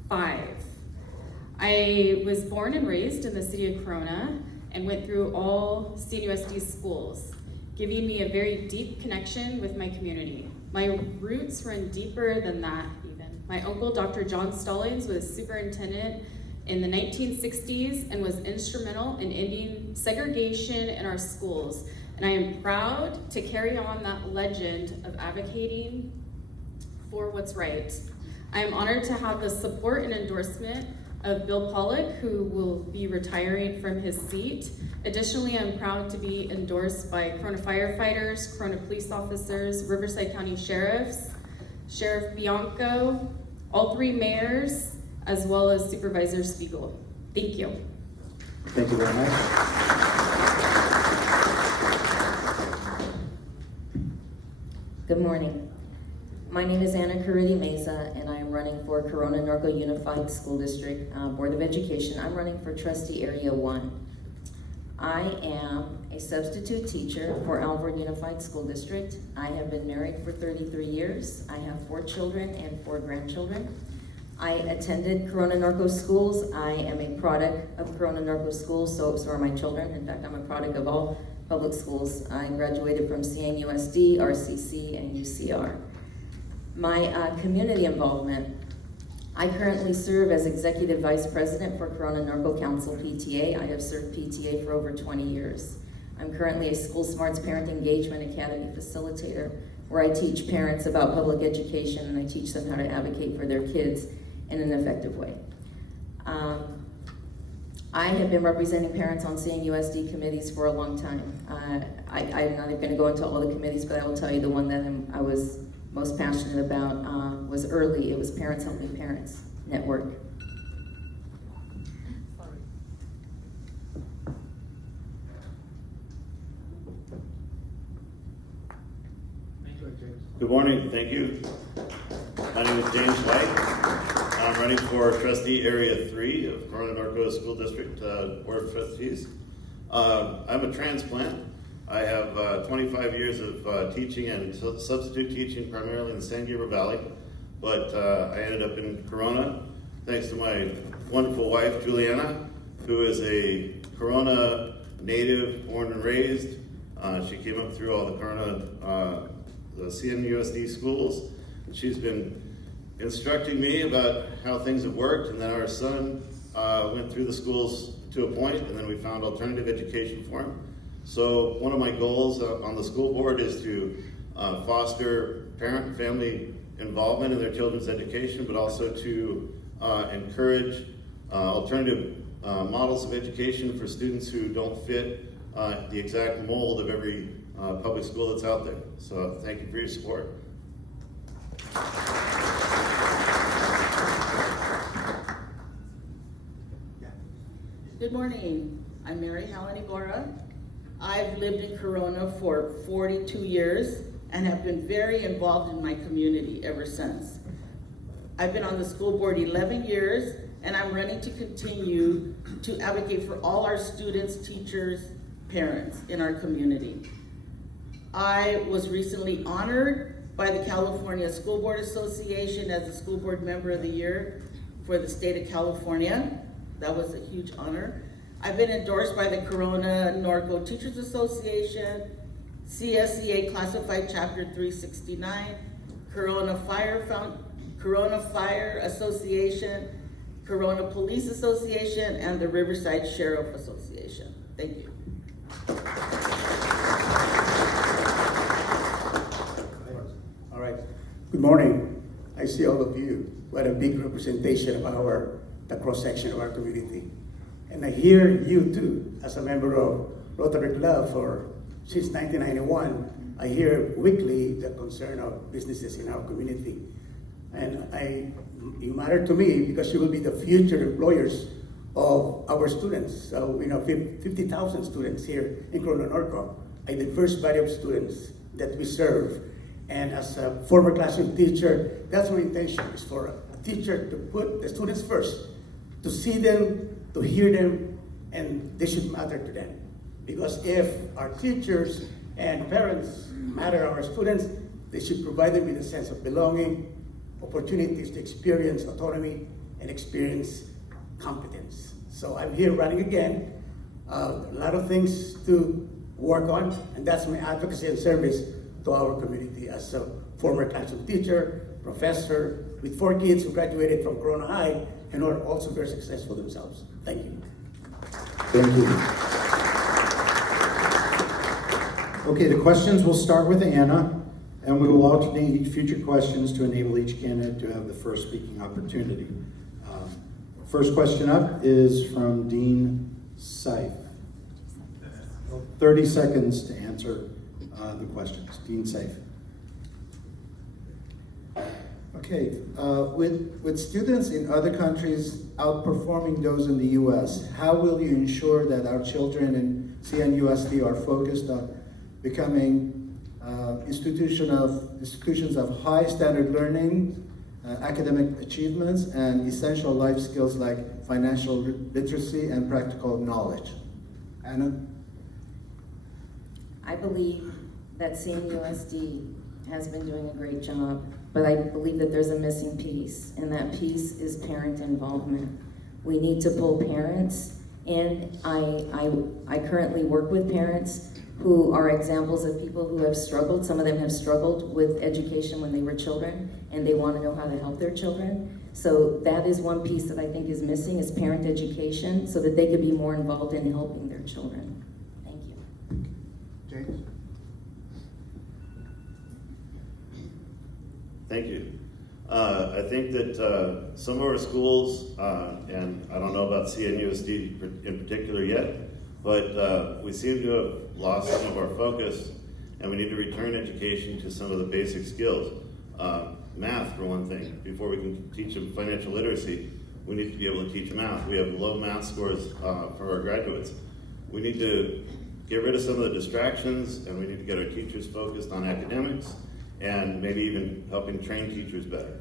5. I was born and raised in the city of Corona and went through all CNUSD schools, giving me a very deep connection with my community. My roots run deeper than that even. My uncle, Dr. John Stallings, was superintendent in the 1960s and was instrumental in ending segregation in our schools. And I am proud to carry on that legend of advocating for what's right. I am honored to have the support and endorsement of Bill Pollock, who will be retiring from his seat. Additionally, I'm proud to be endorsed by Corona firefighters, Corona police officers, Riverside County sheriffs, Sheriff Bianco, all 3 mayors, as well as Supervisor Spiegel. Thank you. Thank you very much. Good morning. My name is Anna Caridi Meza, and I am running for Corona-Norco Unified School District Board of Education. I'm running for Trustee Area 1. I am a substitute teacher for Alvord Unified School District. I have been married for 33 years. I have 4 children and 4 grandchildren. I attended Corona-Norco schools. I am a product of Corona-Norco schools, so are my children. In fact, I'm a product of all public schools. I graduated from CNUSD, RCC, and UCR. My community involvement. I currently serve as Executive Vice President for Corona-Norco Council PTA. I have served PTA for over 20 years. I'm currently a School Smarts Parent Engagement Academy facilitator, where I teach parents about public education and I teach them how to advocate for their kids in an effective way. I have been representing parents on CNUSD committees for a long time. I'm not even going to go into all the committees, but I will tell you the one that I was most passionate about was early. It was Parents Helping Parents Network. Good morning, thank you. My name is James White. I'm running for Trustee Area 3 of Corona Norco School District Board of Trustees. I'm a transplant. I have 25 years of teaching and substitute teaching primarily in the San Gabriel Valley, but I ended up in Corona thanks to my wonderful wife, Juliana, who is a Corona native, born and raised. She came up through all the Corona the CNUSD schools. And she's been instructing me about how things have worked, and then our son went through the schools to a point, and then we found alternative education for him. So one of my goals on the school board is to foster parent and family involvement in their children's education, but also to encourage alternative models of education for students who don't fit the exact mold of every public school that's out there. So thank you for your support. Good morning. I'm Mary Helen Ibarra. I've lived in Corona for 42 years and have been very involved in my community ever since. I've been on the school board 11 years, and I'm running to continue to advocate for all our students, teachers, parents in our community. I was recently honored by the California School Board Association as the School Board Member of the Year for the state of California. That was a huge honor. I've been endorsed by the Corona Norco Teachers Association, CSEA Classified Chapter 369, Corona Fire Association, Corona Police Association, and the Riverside Sheriff Association. Thank you. All right. Good morning. I see all of you. What a big representation of the cross-section of our community. And I hear you too, as a member of Rotary Club since 1991, I hear weekly the concern of businesses in our community. And you matter to me because you will be the future employers of our students. So, 50,000 students here in Corona Norco, a diverse body of students that we serve. And as a former classroom teacher, that's my intention, is for a teacher to put the students first, to see them, to hear them, and they should matter to them. Because if our teachers and parents matter our students, they should provide them with a sense of belonging, opportunities to experience autonomy, and experience competence. So I'm here running again. A lot of things to work on, and that's my advocacy and service to our community as a former classroom teacher, professor, with 4 kids who graduated from Corona High and are also very successful themselves. Thank you. Thank you. Okay, the questions will start with Anna, and we will alternate future questions to enable each candidate to have the first speaking opportunity. First question up is from Dean Seif. 30 seconds to answer the questions. Dean Seif. Okay, with students in other countries outperforming those in the U.S., how will you ensure that our children in CNUSD are focused on becoming institutions of high standard learning, academic achievements, and essential life skills like financial literacy and practical knowledge? Anna? I believe that CNUSD has been doing a great job, but I believe that there's a missing piece, and that piece is parent involvement. We need to pull parents in. I currently work with parents who are examples of people who have struggled. Some of them have struggled with education when they were children, and they want to know how to help their children. So that is one piece that I think is missing, is parent education, so that they could be more involved in helping their children. Thank you. James? Thank you. I think that some of our schools, and I don't know about CNUSD in particular yet, but we seem to have lost some of our focus, and we need to return education to some of the basic skills. Math, for one thing. Before we can teach them financial literacy, we need to be able to teach math. We have low math scores for our graduates. We need to get rid of some of the distractions, and we need to get our teachers focused on academics, and maybe even helping train teachers better.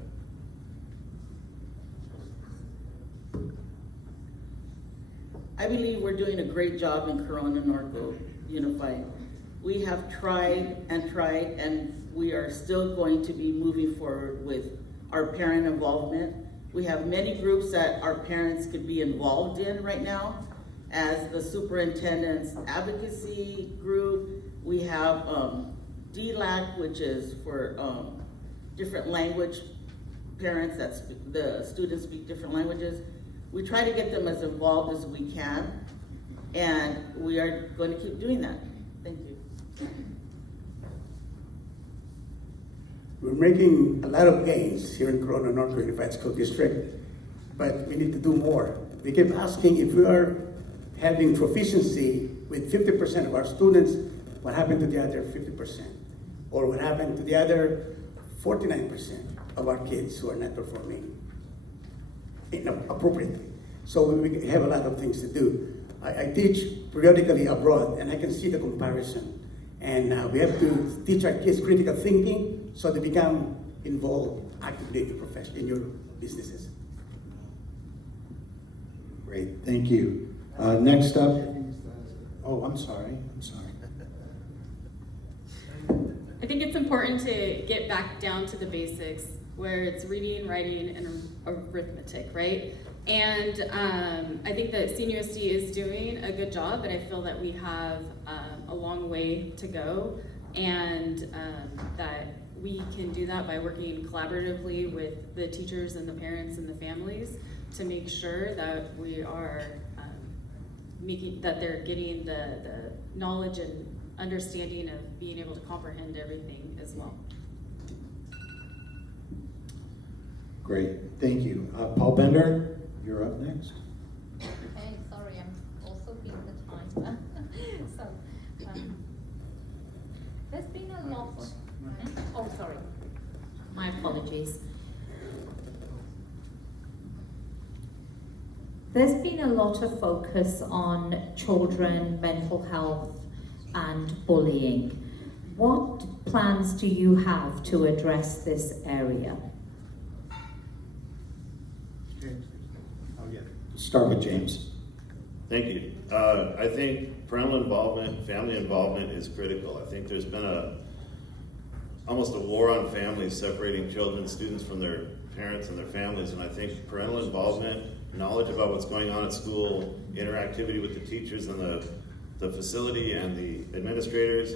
I believe we're doing a great job in Corona Norco Unified. We have tried, and we are still going to be moving forward with our parent involvement. We have many groups that our parents could be involved in right now, as the superintendent's advocacy group. We have DLAC, which is for different language parents, the students speak different languages. We try to get them as involved as we can, and we are going to keep doing that. Thank you. We're making a lot of gains here in Corona Norco Unified School District, but we need to do more. They keep asking if we are having proficiency with 50% of our students, what happened to the other 50%? Or what happened to the other 49% of our kids who are not performing appropriately? So we have a lot of things to do. I teach periodically abroad, and I can see the comparison. And we have to teach our kids critical thinking so they become involved actively in your profession, in your businesses. Great, thank you. Next up, oh, I'm sorry. I think it's important to get back down to the basics, where it's reading, writing, and arithmetic, right? And I think that CNUSD is doing a good job, but I feel that we have a long way to go, and that we can do that by working collaboratively with the teachers and the parents and the families to make sure that we are that they're getting the knowledge and understanding of being able to comprehend everything as well. Great, thank you. Paul Bender, you're up next. Okay, sorry, I'm also being the time. So, there's been a lot. Oh, sorry. My apologies. There's been a lot of focus on children, mental health, and bullying. What plans do you have to address this area? Start with James. Thank you. I think parental involvement, family involvement is critical. I think there's been almost a war on families, separating children, students from their parents and their families, and I think parental involvement, knowledge about what's going on at school, interactivity with the teachers and the facility and the administrators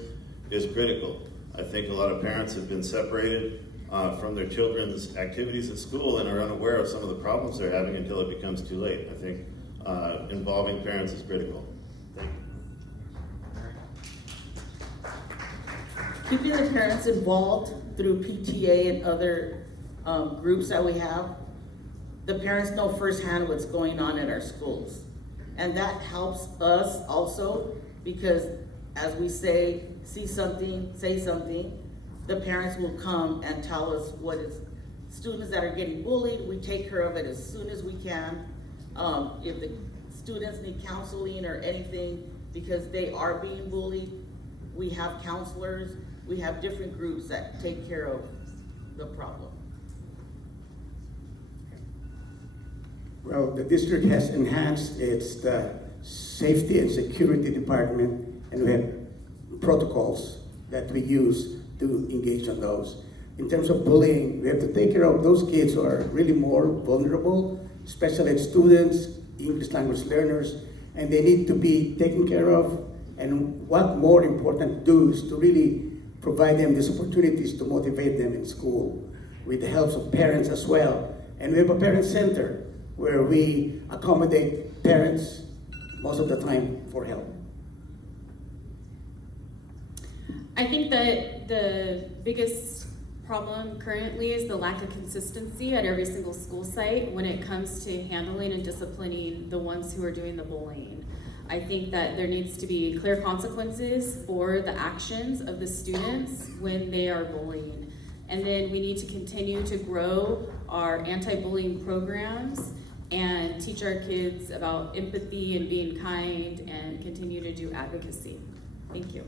is critical. I think a lot of parents have been separated from their children's activities at school and are unaware of some of the problems they're having until it becomes too late. I think involving parents is critical. Thank you. Keeping the parents involved through PTA and other groups that we have, the parents know firsthand what's going on at our schools. And that helps us also because, as we say, see something, say something, the parents will come and tell us what is students that are getting bullied. We take care of it as soon as we can. If the students need counseling or anything because they are being bullied, we have counselors. We have different groups that take care of the problem. Well, the district has enhanced its safety and security department, and we have protocols that we use to engage on those. In terms of bullying, we have to take care of those kids who are really more vulnerable, special ed students, English language learners, and they need to be taken care of. And what more important to do is to really provide them these opportunities to motivate them in school with the help of parents as well. And we have a parent center where we accommodate parents most of the time for help. I think that the biggest problem currently is the lack of consistency at every single school site when it comes to handling and disciplining the ones who are doing the bullying. I think that there needs to be clear consequences for the actions of the students when they are bullying. And then we need to continue to grow our anti-bullying programs and teach our kids about empathy and being kind and continue to do advocacy. Thank you.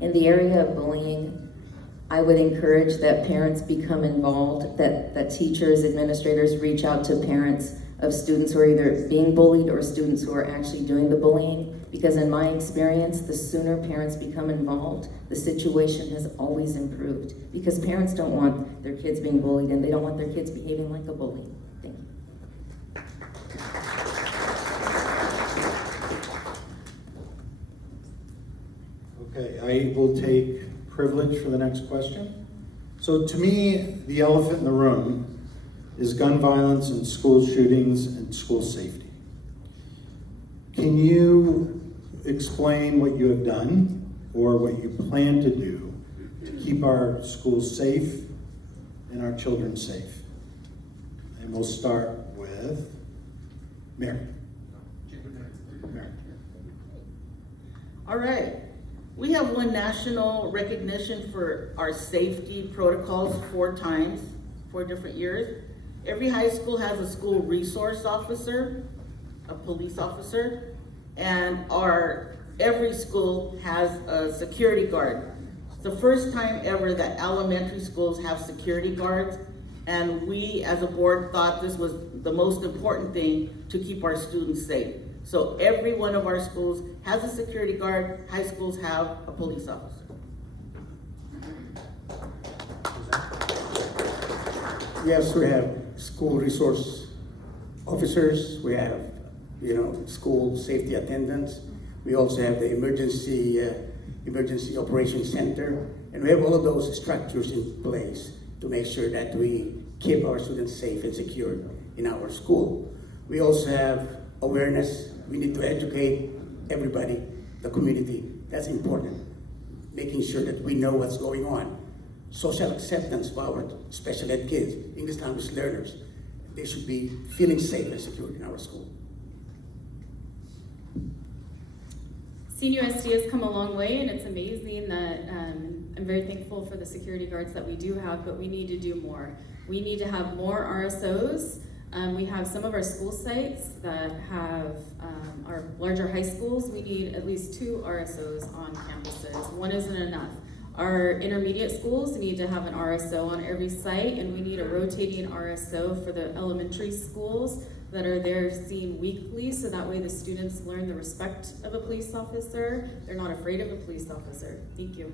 In the area of bullying, I would encourage that parents become involved, that teachers, administrators reach out to parents of students who are either being bullied or students who are actually doing the bullying, because in my experience, the sooner parents become involved, the situation has always improved, because parents don't want their kids being bullied and they don't want their kids behaving like a bully. Thank you. Okay, I will take privilege for the next question. So to me, the elephant in the room is gun violence and school shootings and school safety. Can you explain what you have done or what you plan to do to keep our schools safe and our children safe? And we'll start with Mary. Mary. All right. We have won national recognition for our safety protocols 4 times, 4 different years. Every high school has a school resource officer, a police officer, and every school has a security guard. It's the first time ever that elementary schools have security guards, and we as a board thought this was the most important thing to keep our students safe. So every one of our schools has a security guard. High schools have a police officer. Yes, we have school resource officers. We have, school safety attendants. We also have the emergency operations center, and we have all of those structures in place to make sure that we keep our students safe and secure in our school. We also have awareness. We need to educate everybody, the community. That's important. Making sure that we know what's going on. Social acceptance for our special ed kids, English language learners. They should be feeling safe and secure in our school. CNUSD has come a long way, and it's amazing that I'm very thankful for the security guards that we do have, but we need to do more. We need to have more RSOs. We have some of our school sites that have our larger high schools. We need at least 2 RSOs on campuses. 1 isn't enough. Our intermediate schools need to have an RSO on every site, and we need a rotating RSO for the elementary schools that are there seen weekly, so that way the students learn the respect of a police officer. They're not afraid of a police officer. Thank you.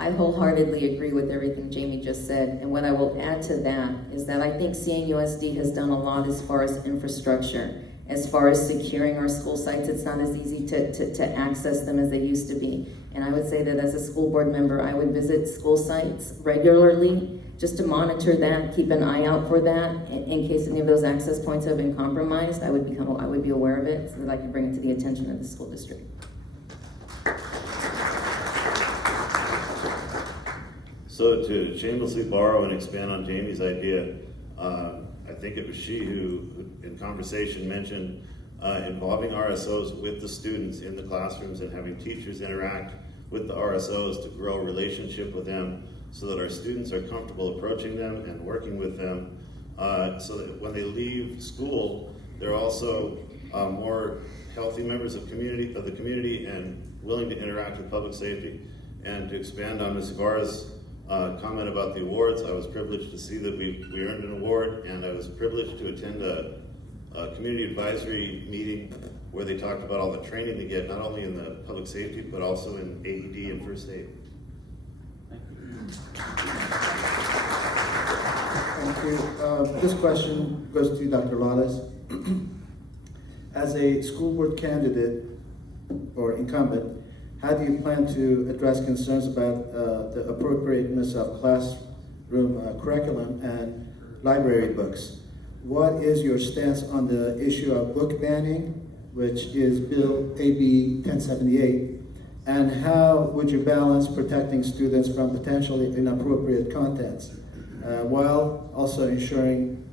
I wholeheartedly agree with everything Jamie just said, and what I will add to that is that I think CNUSD has done a lot as far as infrastructure, as far as securing our school sites. It's not as easy to access them as they used to be. And I would say that as a school board member, I would visit school sites regularly just to monitor that, keep an eye out for that. In case any of those access points have been compromised, I would be aware of it so that I could bring it to the attention of the school district. So to shamelessly borrow and expand on Jamie's idea, I think it was she who, in conversation, mentioned involving RSOs with the students in the classrooms and having teachers interact with the RSOs to grow a relationship with them so that our students are comfortable approaching them and working with them so that when they leave school, they're also more healthy members of the community and willing to interact with public safety. And to expand on Ms. Ibarra's comment about the awards, I was privileged to see that we earned an award, and I was privileged to attend a community advisory meeting where they talked about all the training they get, not only in the public safety, but also in AED and first aid. Thank you. This question goes to Dr. Lawless. As a school board candidate or incumbent, how do you plan to address concerns about the appropriateness of classroom curriculum and library books? what is your stance on the issue of book banning, which is Bill AB 1078, and how would you balance protecting students from potentially inappropriate contents while also ensuring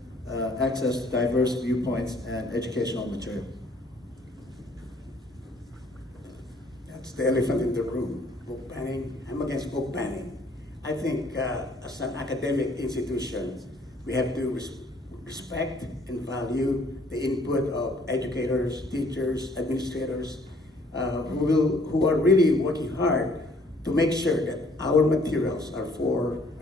access to diverse viewpoints and educational material? That's the elephant in the room. Book banning. I'm against book banning. I think as an academic institution, we have to respect and value the input of educators, teachers, administrators, who are really working hard to make sure that our materials are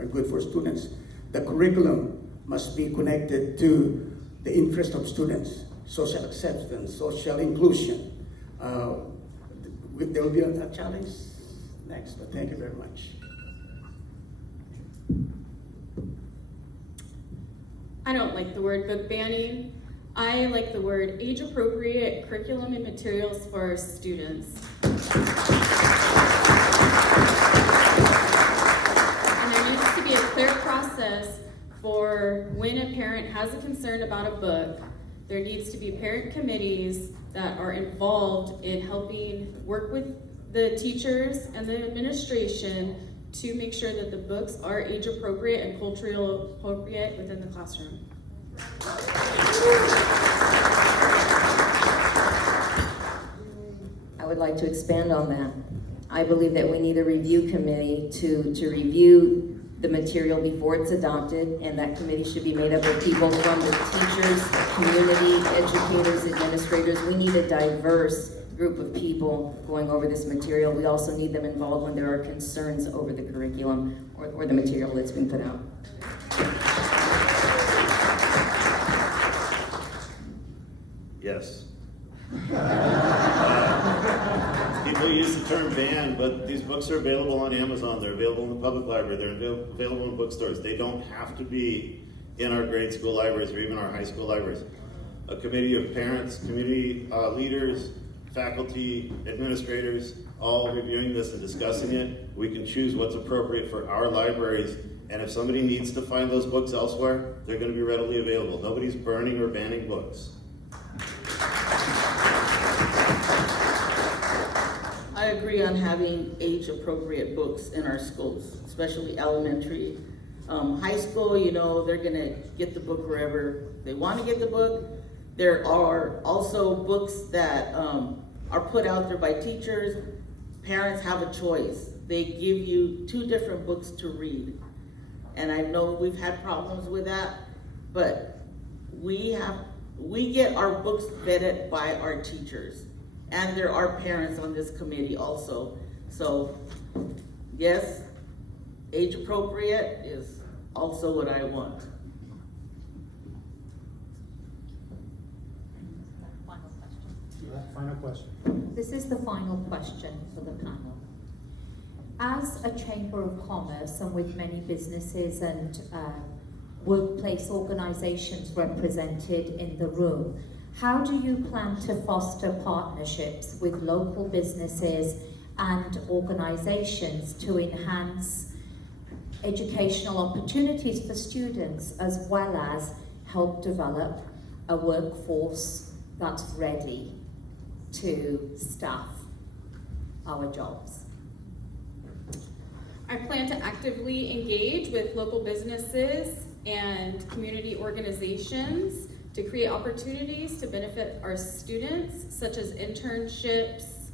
good for students. The curriculum must be connected to the interest of students, social acceptance, social inclusion. There will be a challenge next, but thank you very much. I don't like the word book banning. I like the word age-appropriate curriculum and materials for our students. And there needs to be a clear process for when a parent has a concern about a book. There needs to be parent committees that are involved in helping work with the teachers and the administration to make sure that the books are age appropriate and culturally appropriate within the classroom. I would like to expand on that. I believe that we need a review committee to review the material before it's adopted, and that committee should be made up of people from the teachers, community, educators, administrators. We need a diverse group of people going over this material. We also need them involved when there are concerns over the curriculum or the material that's been put out. Yes. People use the term ban, but these books are available on Amazon. They're available in the public library. They're available in bookstores. They don't have to be in our grade school libraries or even our high school libraries. A committee of parents, community leaders, faculty, administrators, all reviewing this and discussing it. We can choose what's appropriate for our libraries, and if somebody needs to find those books elsewhere, they're going to be readily available. Nobody's burning or banning books. I agree on having age-appropriate books in our schools, especially elementary. High school, you know, they're gonna get the book wherever they want to get the book. There are also books that are put out there by teachers. Parents have a choice. They give you 2 different books to read. And I know we've had problems with that, but we get our books vetted by our teachers. And there are parents on this committee also. So yes, age appropriate is also what I want. Final question. This is the final question for the panel. As a Chamber of Commerce and with many businesses and workplace organisations represented in the room, how do you plan to foster partnerships with local businesses and organisations to enhance educational opportunities for students, as well as help develop a workforce that's ready to staff our jobs? I plan to actively engage with local businesses and community organizations to create opportunities to benefit our students, such as internships,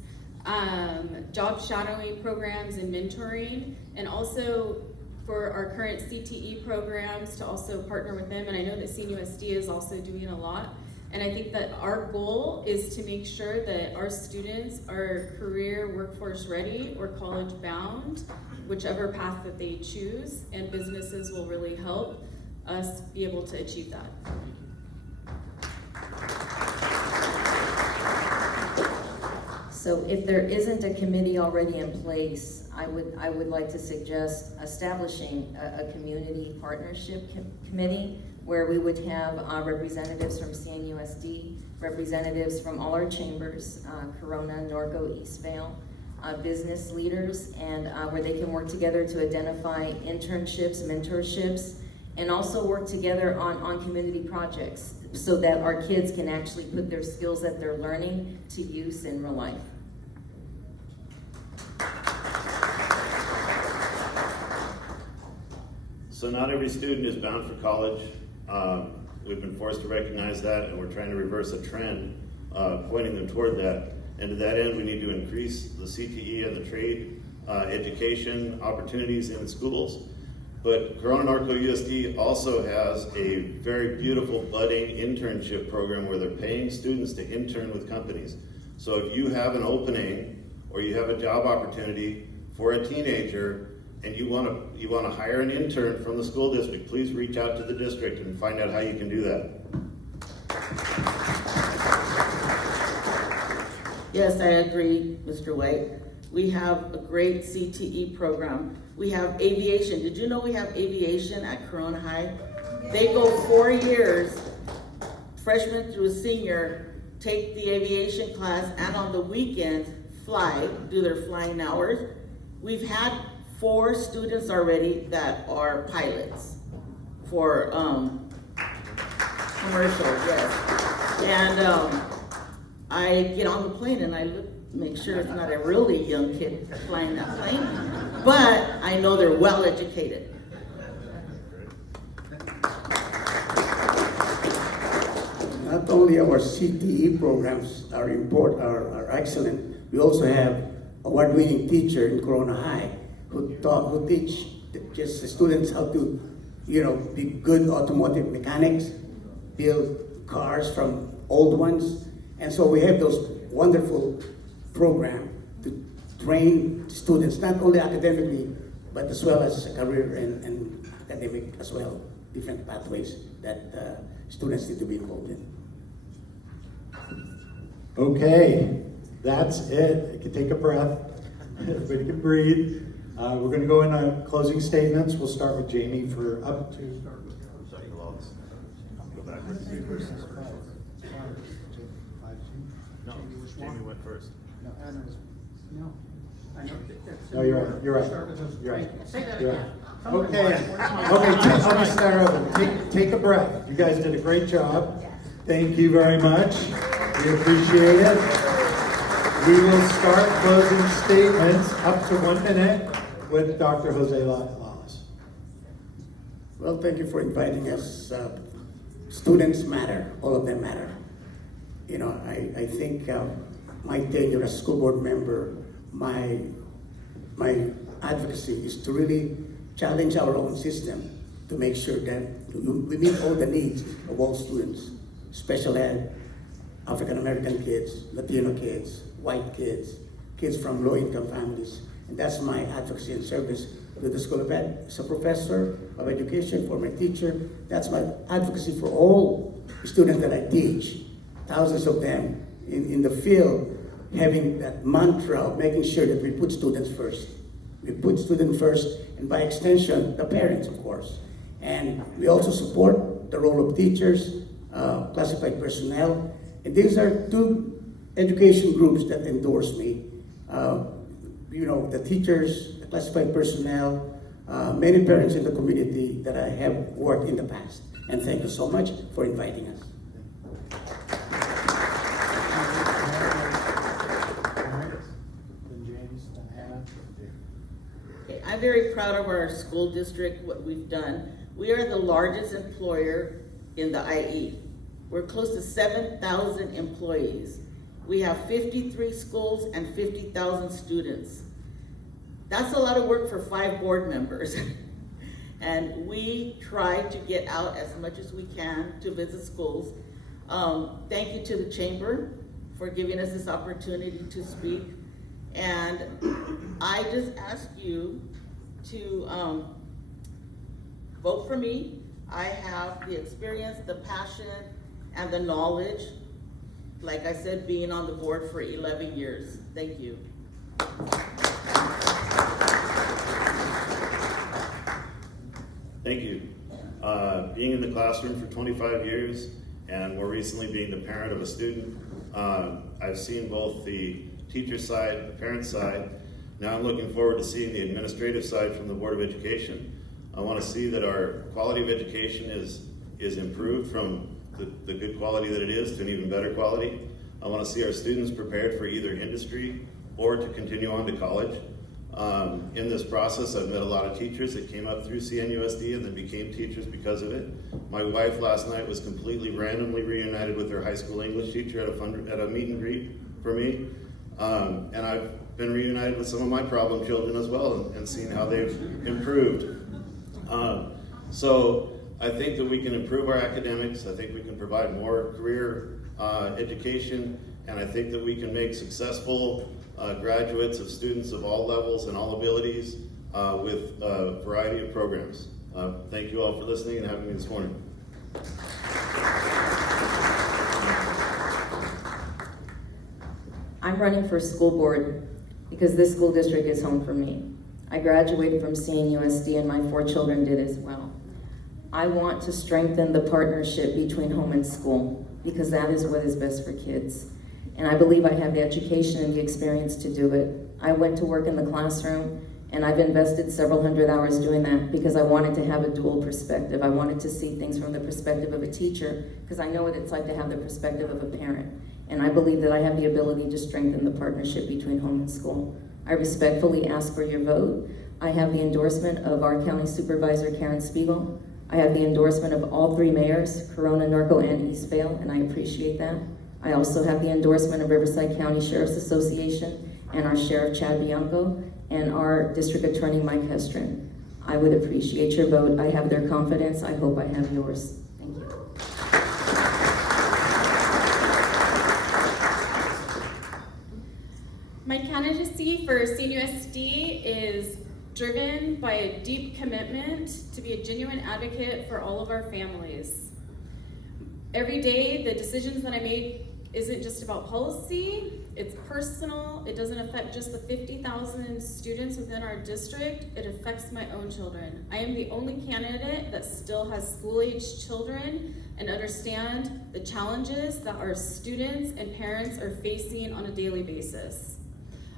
job shadowing programs and mentoring, and also for our current CTE programs to also partner with them. And I know that CNUSD is also doing a lot. And I think that our goal is to make sure that our students are career workforce ready or college bound, whichever path that they choose, and businesses will really help us be able to achieve that. So if there isn't a committee already in place, I would like to suggest establishing a community partnership committee where we would have representatives from CNUSD, representatives from all our chambers, Corona, Norco, Eastvale, business leaders, and where they can work together to identify internships, mentorships, and also work together on community projects so that our kids can actually put their skills that they're learning to use in real life. So not every student is bound for college. We've been forced to recognize that, and we're trying to reverse a trend, pointing them toward that. And to that end, we need to increase the CTE and the trade education opportunities in schools. But Corona Norco USD also has a very beautiful budding internship program where they're paying students to intern with companies. So if you have an opening or you have a job opportunity for a teenager and you want to hire an intern from the school district, please reach out to the district and find out how you can do that. Yes, I agree, Mr. White. We have a great CTE program. We have aviation. Did you know we have aviation at Corona High? They go 4 years, freshman through senior, take the aviation class, and on the weekends fly, do their flying hours. We've had 4 students already that are pilots for commercial, yes. And I get on the plane and I look, make sure it's not a really young kid flying that plane, but I know they're well educated. Not only our CTE programs are excellent, we also have award-winning teacher in Corona High who teach just the students how to, be good automotive mechanics, build cars from old ones, and so we have those wonderful program to train students not only academically but as well as career and academic as well, different pathways that students need to be involved in. Okay, that's it. You can take a breath. Everybody can breathe. We're going to go into closing statements. We'll start with Jamie for up to. Go backwards. No, Jamie went first. No, you're right. You're right. You're right. You're right. Okay. Let me start over. Take a breath. You guys did a great job. Thank you very much. We appreciate it. We will start closing statements up to 1 minute with Dr. Jose Lawless. Well, thank you for inviting us. Students matter. All of them matter. I think my tenure as school board member, my advocacy is to really challenge our own system to make sure that we meet all the needs of all students, special ed, African American kids, Latino kids, white kids, kids from low-income families. And that's my advocacy and service with the School of Ed. As a professor of education, former teacher, that's my advocacy for all students that I teach, thousands of them in the field, having that mantra of making sure that we put students first. We put students first, and by extension, the parents, of course. And we also support the role of teachers, classified personnel. And these are 2 education groups that endorse me. The teachers, the classified personnel, many parents in the community that I have worked in the past. And thank you so much for inviting us. Okay, I'm very proud of our school district, what we've done. We are the largest employer in the IE. We're close to 7,000 employees. We have 53 schools and 50,000 students. That's a lot of work for 5 board members. And we try to get out as much as we can to visit schools. Thank you to the chamber for giving us this opportunity to speak. And I just ask you to vote for me. I have the experience, the passion, and the knowledge, like I said, being on the board for 11 years. Thank you. Thank you. Being in the classroom for 25 years and more recently being the parent of a student, I've seen both the teacher side, the parent side. Now I'm looking forward to seeing the administrative side from the Board of Education. I want to see that our quality of education is improved from the good quality that it is to an even better quality. I want to see our students prepared for either industry or to continue on to college. In this process, I've met a lot of teachers that came up through CNUSD and then became teachers because of it. My wife last night was completely randomly reunited with her high school English teacher at a meet and greet for me. And I've been reunited with some of my problem children as well and seen how they've improved. So I think that we can improve our academics. I think we can provide more career education, and I think that we can make successful graduates of students of all levels and all abilities with a variety of programs. Thank you all for listening and having me this morning. I'm running for school board because this school district is home for me. I graduated from CNUSD and my 4 children did as well. I want to strengthen the partnership between home and school because that is what is best for kids. And I believe I have the education and the experience to do it. I went to work in the classroom and I've invested several hundred hours doing that because I wanted to have a dual perspective. I wanted to see things from the perspective of a teacher because I know what it's like to have the perspective of a parent. And I believe that I have the ability to strengthen the partnership between home and school. I respectfully ask for your vote. I have the endorsement of our County Supervisor, Karen Spiegel. I have the endorsement of all 3 mayors, Corona, Norco, and Eastvale, and I appreciate that. I also have the endorsement of Riverside County Sheriff's Association and our Sheriff, Chad Bianco, and our District Attorney, Mike Hestrin. I would appreciate your vote. I have their confidence. I hope I have yours. Thank you. My candidacy for CNUSD is driven by a deep commitment to be a genuine advocate for all of our families. Every day, the decisions that I make isn't just about policy, it's personal. It doesn't affect just the 50,000 students within our district, it affects my own children. I am the only candidate that still has school-aged children and understand the challenges that our students and parents are facing on a daily basis.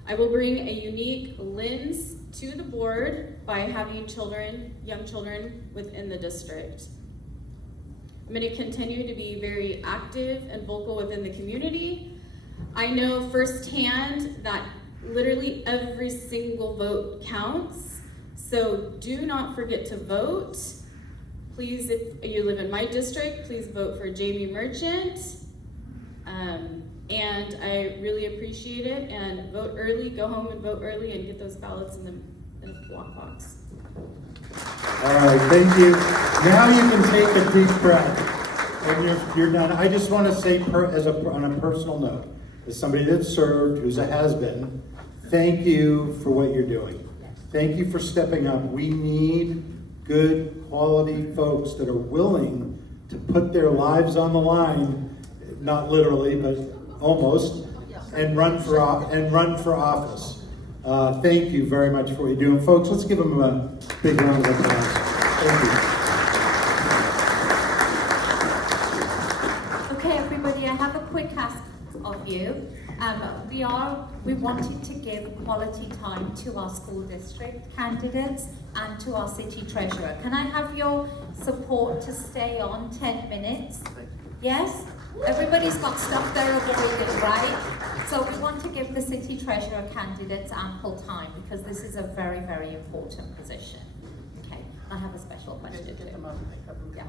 I will bring a unique lens to the board by having children, young children within the district. I'm going to continue to be very active and vocal within the community. I know firsthand that literally every single vote counts, so do not forget to vote. Please, if you live in my district, please vote for Jamie Merchant. And I really appreciate it, and vote early, go home and vote early and get those ballots in the block box. All right, thank you. Now you can take a deep breath when you're done. I just want to say, on a personal note, as somebody that served, who's a has-been, thank you for what you're doing. Thank you for stepping up. We need good, quality folks that are willing to put their lives on the line, not literally, but almost, and run for office. Thank you very much for what you're doing. Folks, let's give them a big round of applause. Thank you. Okay, everybody, I have a quick ask of you. We wanted to give quality time to our school district candidates and to our city treasurer. Can I have your support to stay on 10 minutes? Yes? Everybody's got stuff they're avoiding, right? So we want to give the city treasurer candidates ample time because this is a very, very important position. Okay, I have a special question. Get them up and they cover the mic.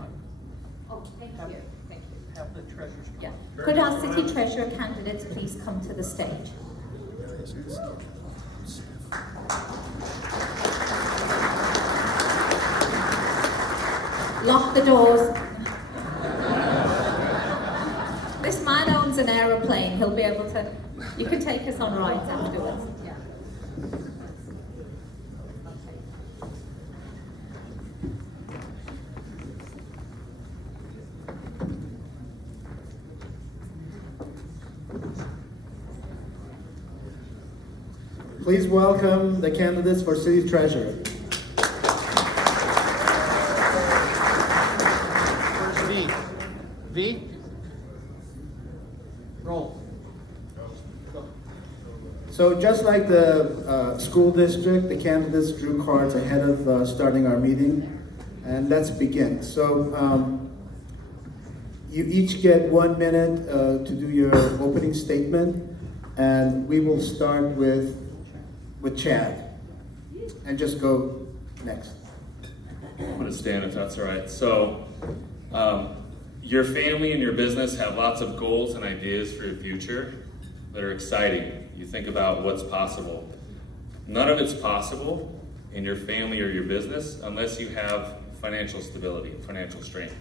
Oh, thank you. Thank you. Have the treasurers come. Yeah. Could our city treasurer candidates please come to the stage? Lock the doors. This man owns an aeroplane. He'll be able to, you can take us on rides afterwards. Yeah. Please welcome the candidates for city treasurer. First V. V? Roll. Go. So just like the school district, the candidates drew cards ahead of starting our meeting, and let's begin. So you each get 1 minute to do your opening statement, and we will start with Chad, and just go next. I'm going to stand if that's all right. So, your family and your business have lots of goals and ideas for your future that are exciting. You think about what's possible. None of it's possible in your family or your business unless you have financial stability, financial strength.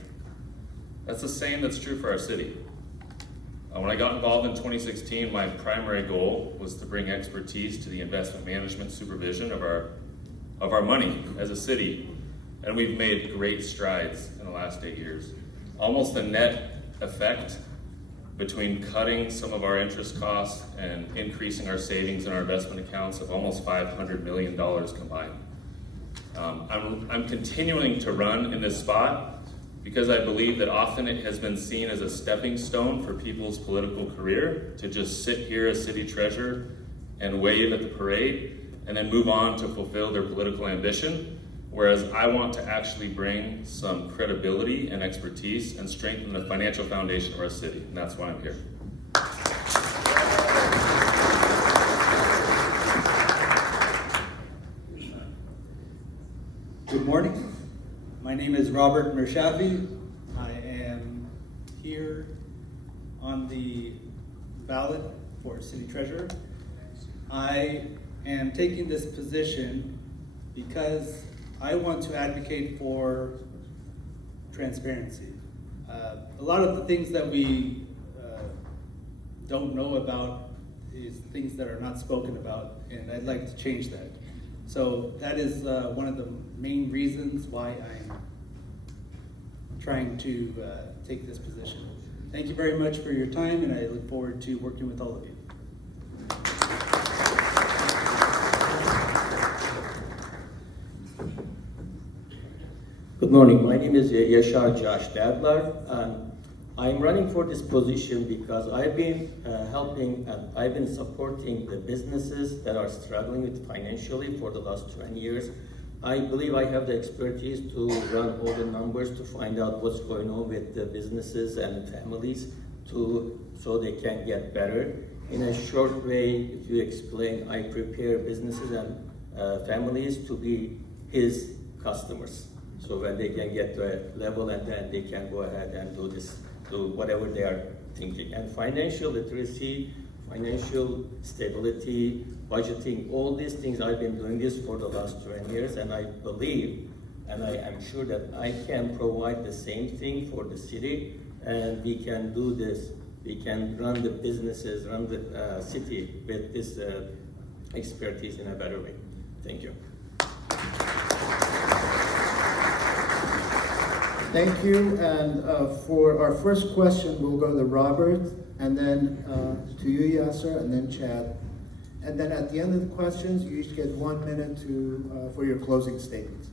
That's the same that's true for our city. When I got involved in 2016, my primary goal was to bring expertise to the investment management supervision of our money as a city. And we've made great strides in the last 8 years. Almost a net effect between cutting some of our interest costs and increasing our savings in our investment accounts of almost $500 million combined. I'm continuing to run in this spot because I believe that often it has been seen as a stepping stone for people's political career to just sit here as city treasurer and wave at the parade and then move on to fulfill their political ambition. Whereas I want to actually bring some credibility and expertise and strengthen the financial foundation of our city, and that's why I'm here. Good morning. My name is Robert Mershafi. I am here on the ballot for city treasurer. I am taking this position because I want to advocate for transparency. A lot of the things that we don't know about is things that are not spoken about, and I'd like to change that. So that is one of the main reasons why I'm trying to take this position. Thank you very much for your time, and I look forward to working with all of you. Good morning. My name is Yashar Josh Dadler. I'm running for this position because I've been helping and I've been supporting the businesses that are struggling with financially for the last 20 years. I believe I have the expertise to run all the numbers to find out what's going on with the businesses and families so they can get better. In a short way, if you explain, I prepare businesses and families to be his customers. So when they can get to a level and then they can go ahead and do whatever they are thinking. And financial literacy, financial stability, budgeting, all these things, I've been doing this for the last 20 years, and I believe, and I am sure that I can provide the same thing for the city, and we can do this. We can run the businesses, run the city with this expertise in a better way. Thank you. Thank you, and for our first question, we'll go to Robert, and then to you, Yasser, and then Chad. And then at the end of the questions, you each get 1 minute for your closing statements.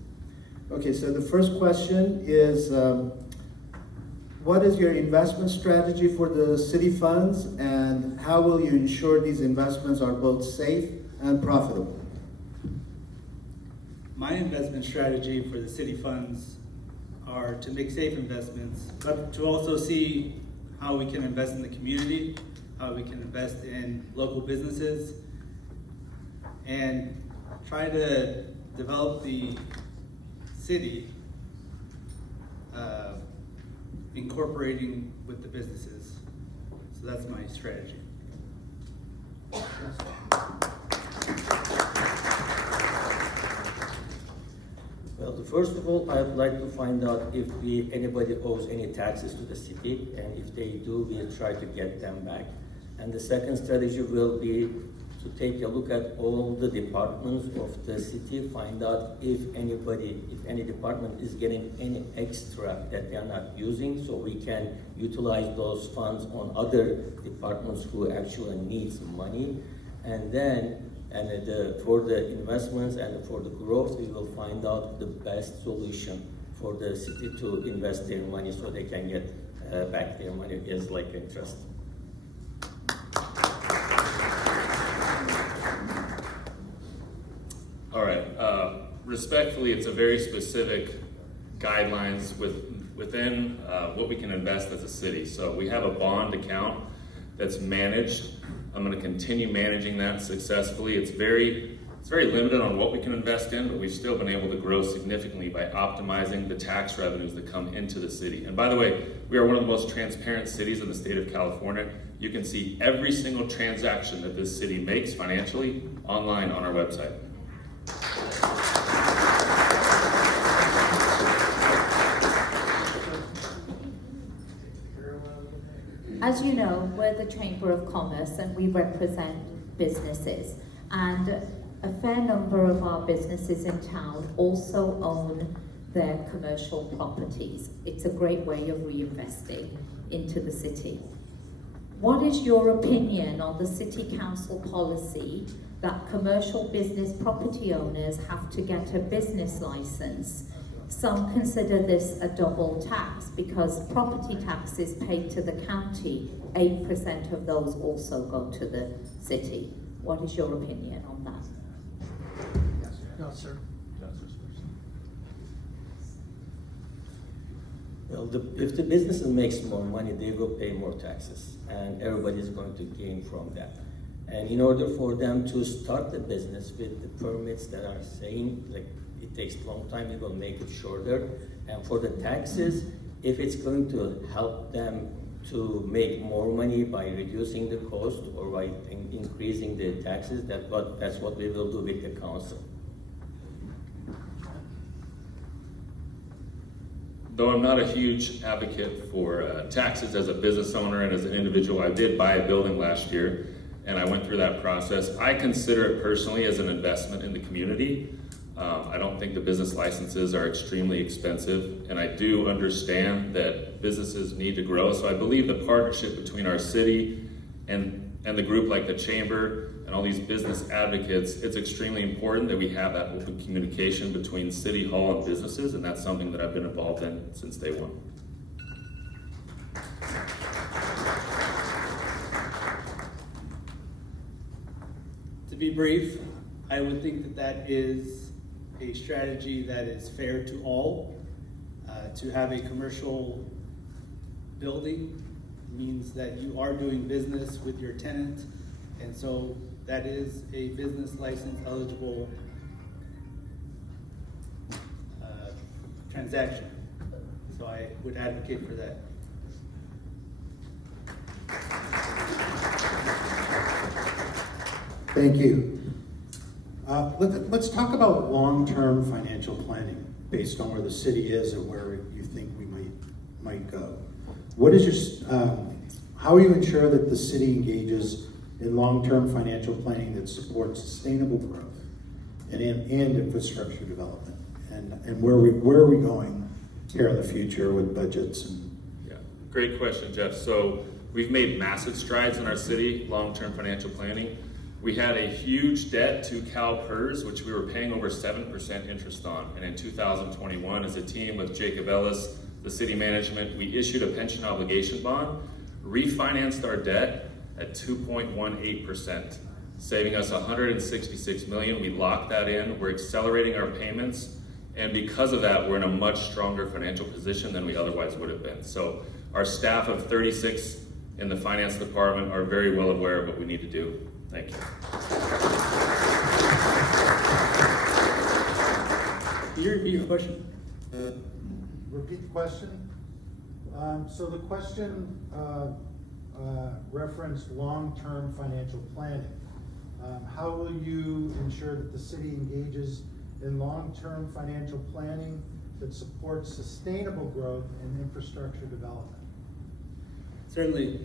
Okay, so the first question is, what is your investment strategy for the city funds, and how will you ensure these investments are both safe and profitable? My investment strategy for the city funds are to make safe investments, but to also see how we can invest in the community, how we can invest in local businesses, and try to develop the city incorporating with the businesses. So that's my strategy. Well, first of all, I'd like to find out if anybody owes any taxes to the city, and if they do, we'll try to get them back. And the second strategy will be to take a look at all the departments of the city, find out if any department is getting any extra that they are not using, so we can utilize those funds on other departments who actually need some money. And then for the investments and for the growth, we will find out the best solution for the city to invest their money so they can get back their money as like interest. respectfully, it's a very specific guidelines within what we can invest as a city. So we have a bond account that's managed. I'm going to continue managing that successfully. It's very limited on what we can invest in, but we've still been able to grow significantly by optimizing the tax revenues that come into the city. And by the way, we are one of the most transparent cities in the state of California. You can see every single transaction that this city makes financially online on our website. As you know, we're the Chamber of Commerce and we represent businesses. And a fair number of our businesses in town also own their commercial properties. It's a great way of reinvesting into the city. What is your opinion on the City Council policy that commercial business property owners have to get a business license? Some consider this a double tax because property taxes paid to the county, 8% of those also go to the city. What is your opinion on that? No, sir. Well, if the business makes more money, they will pay more taxes, and everybody's going to gain from that. And in order for them to start the business with the permits that are saying, like, it takes a long time, it will make it shorter. And for the taxes, if it's going to help them to make more money by reducing the cost or by increasing the taxes, that's what we will do with the council. Though I'm not a huge advocate for taxes as a business owner and as an individual, I did buy a building last year and I went through that process. I consider it personally as an investment in the community. I don't think the business licenses are extremely expensive, and I do understand that businesses need to grow. So I believe the partnership between our city and the group like the Chamber and all these business advocates, it's extremely important that we have that open communication between City Hall and businesses, and that's something that I've been involved in since day one. To be brief, I would think that that is a strategy that is fair to all. To have a commercial building means that you are doing business with your tenant, and so that is a business license eligible transaction. So I would advocate for that. Thank you. Let's talk about long-term financial planning based on where the city is and where you think we might go. What is your, how will you ensure that the city engages in long-term financial planning that supports sustainable growth and infrastructure development? And where are we going here in the future with budgets? Yeah, great question, Jeff. So we've made massive strides in our city, long-term financial planning. We had a huge debt to CalPERS, which we were paying over 7% interest on. And in 2021, as a team with Jacob Ellis, the city management, we issued a pension obligation bond, refinanced our debt at 2.18%, saving us $166 million. We locked that in. We're accelerating our payments. And because of that, we're in a much stronger financial position than we otherwise would have been. So our staff of 36 in the finance department are very well aware of what we need to do. Thank you. Can you repeat your question? Repeat the question. So the question referenced long-term financial planning. How will you ensure that the city engages in long-term financial planning that supports sustainable growth and infrastructure development? Certainly.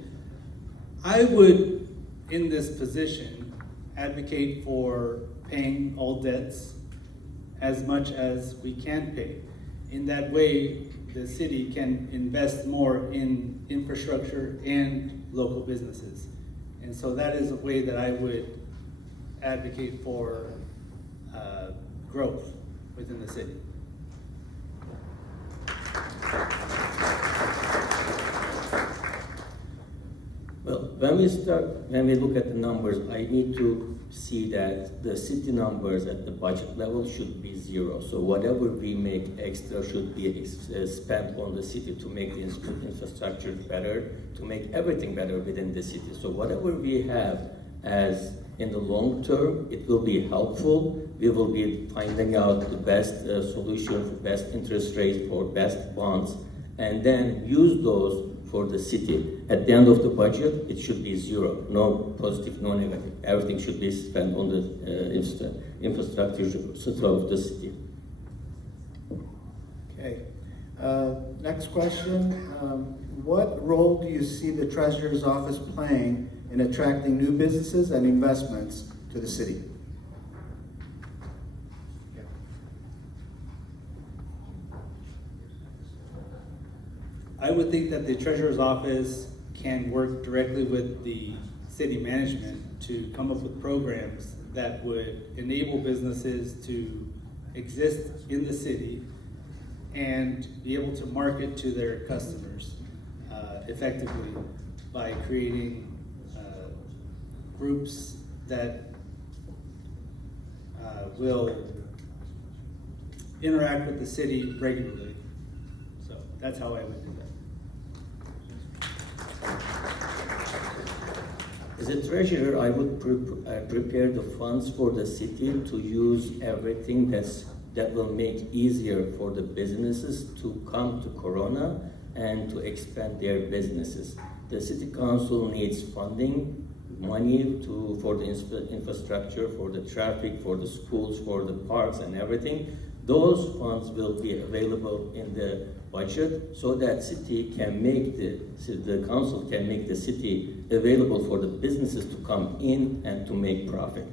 I would, in this position, advocate for paying all debts as much as we can pay. In that way, the city can invest more in infrastructure and local businesses. And so that is a way that I would advocate for growth within the city. Well, when we look at the numbers, I need to see that the city numbers at the budget level should be zero. So whatever we make extra should be spent on the city to make the infrastructure better, to make everything better within the city. So whatever we have as in the long term, it will be helpful. We will be finding out the best solution for best interest rates, for best bonds, and then use those for the city. At the end of the budget, it should be zero. No positive, no negative. Everything should be spent on the infrastructure of the city. Okay. Next question. What role do you see the Treasurer's Office playing in attracting new businesses and investments to the city? I would think that the Treasurer's Office can work directly with the city management to come up with programs that would enable businesses to exist in the city and be able to market to their customers effectively by creating groups that will interact with the city regularly. So that's how I would do that. As a treasurer, I would prepare the funds for the city to use everything that will make easier for the businesses to come to Corona and to expand their businesses. The city council needs funding, money for the infrastructure, for the traffic, for the schools, for the parks and everything. Those funds will be available in the budget so that city can make the council can make the city available for the businesses to come in and to make profit.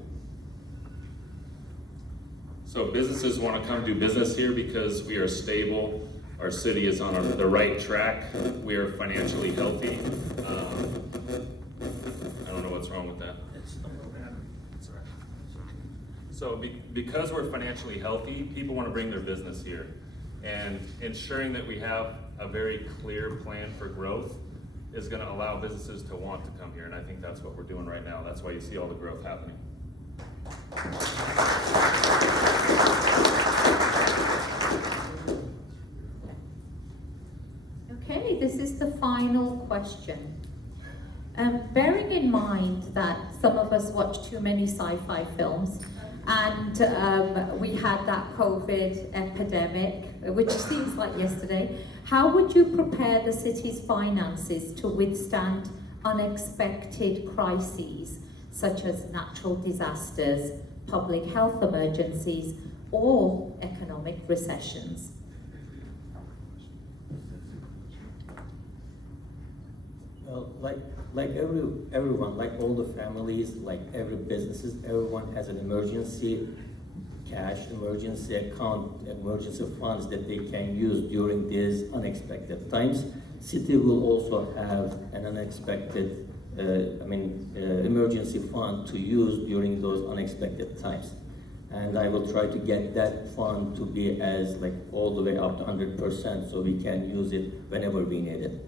So businesses want to come do business here because we are stable, our city is on the right track, we are financially healthy. I don't know what's wrong with that. So because we're financially healthy, people want to bring their business here. And ensuring that we have a very clear plan for growth is going to allow businesses to want to come here. And I think that's what we're doing right now. That's why you see all the growth happening. Okay, this is the final question. Bearing in mind that some of us watch too many sci-fi films, and we had that COVID epidemic, which seems like yesterday, how would you prepare the city's finances to withstand unexpected crises, such as natural disasters, public health emergencies, or economic recessions? Well, like everyone, like all the families, like every businesses, everyone has an emergency cash, emergency account, emergency funds that they can use during these unexpected times. City will also have an unexpected, emergency fund to use during those unexpected times. And I will try to get that fund to be as all the way up to 100% so we can use it whenever we need it.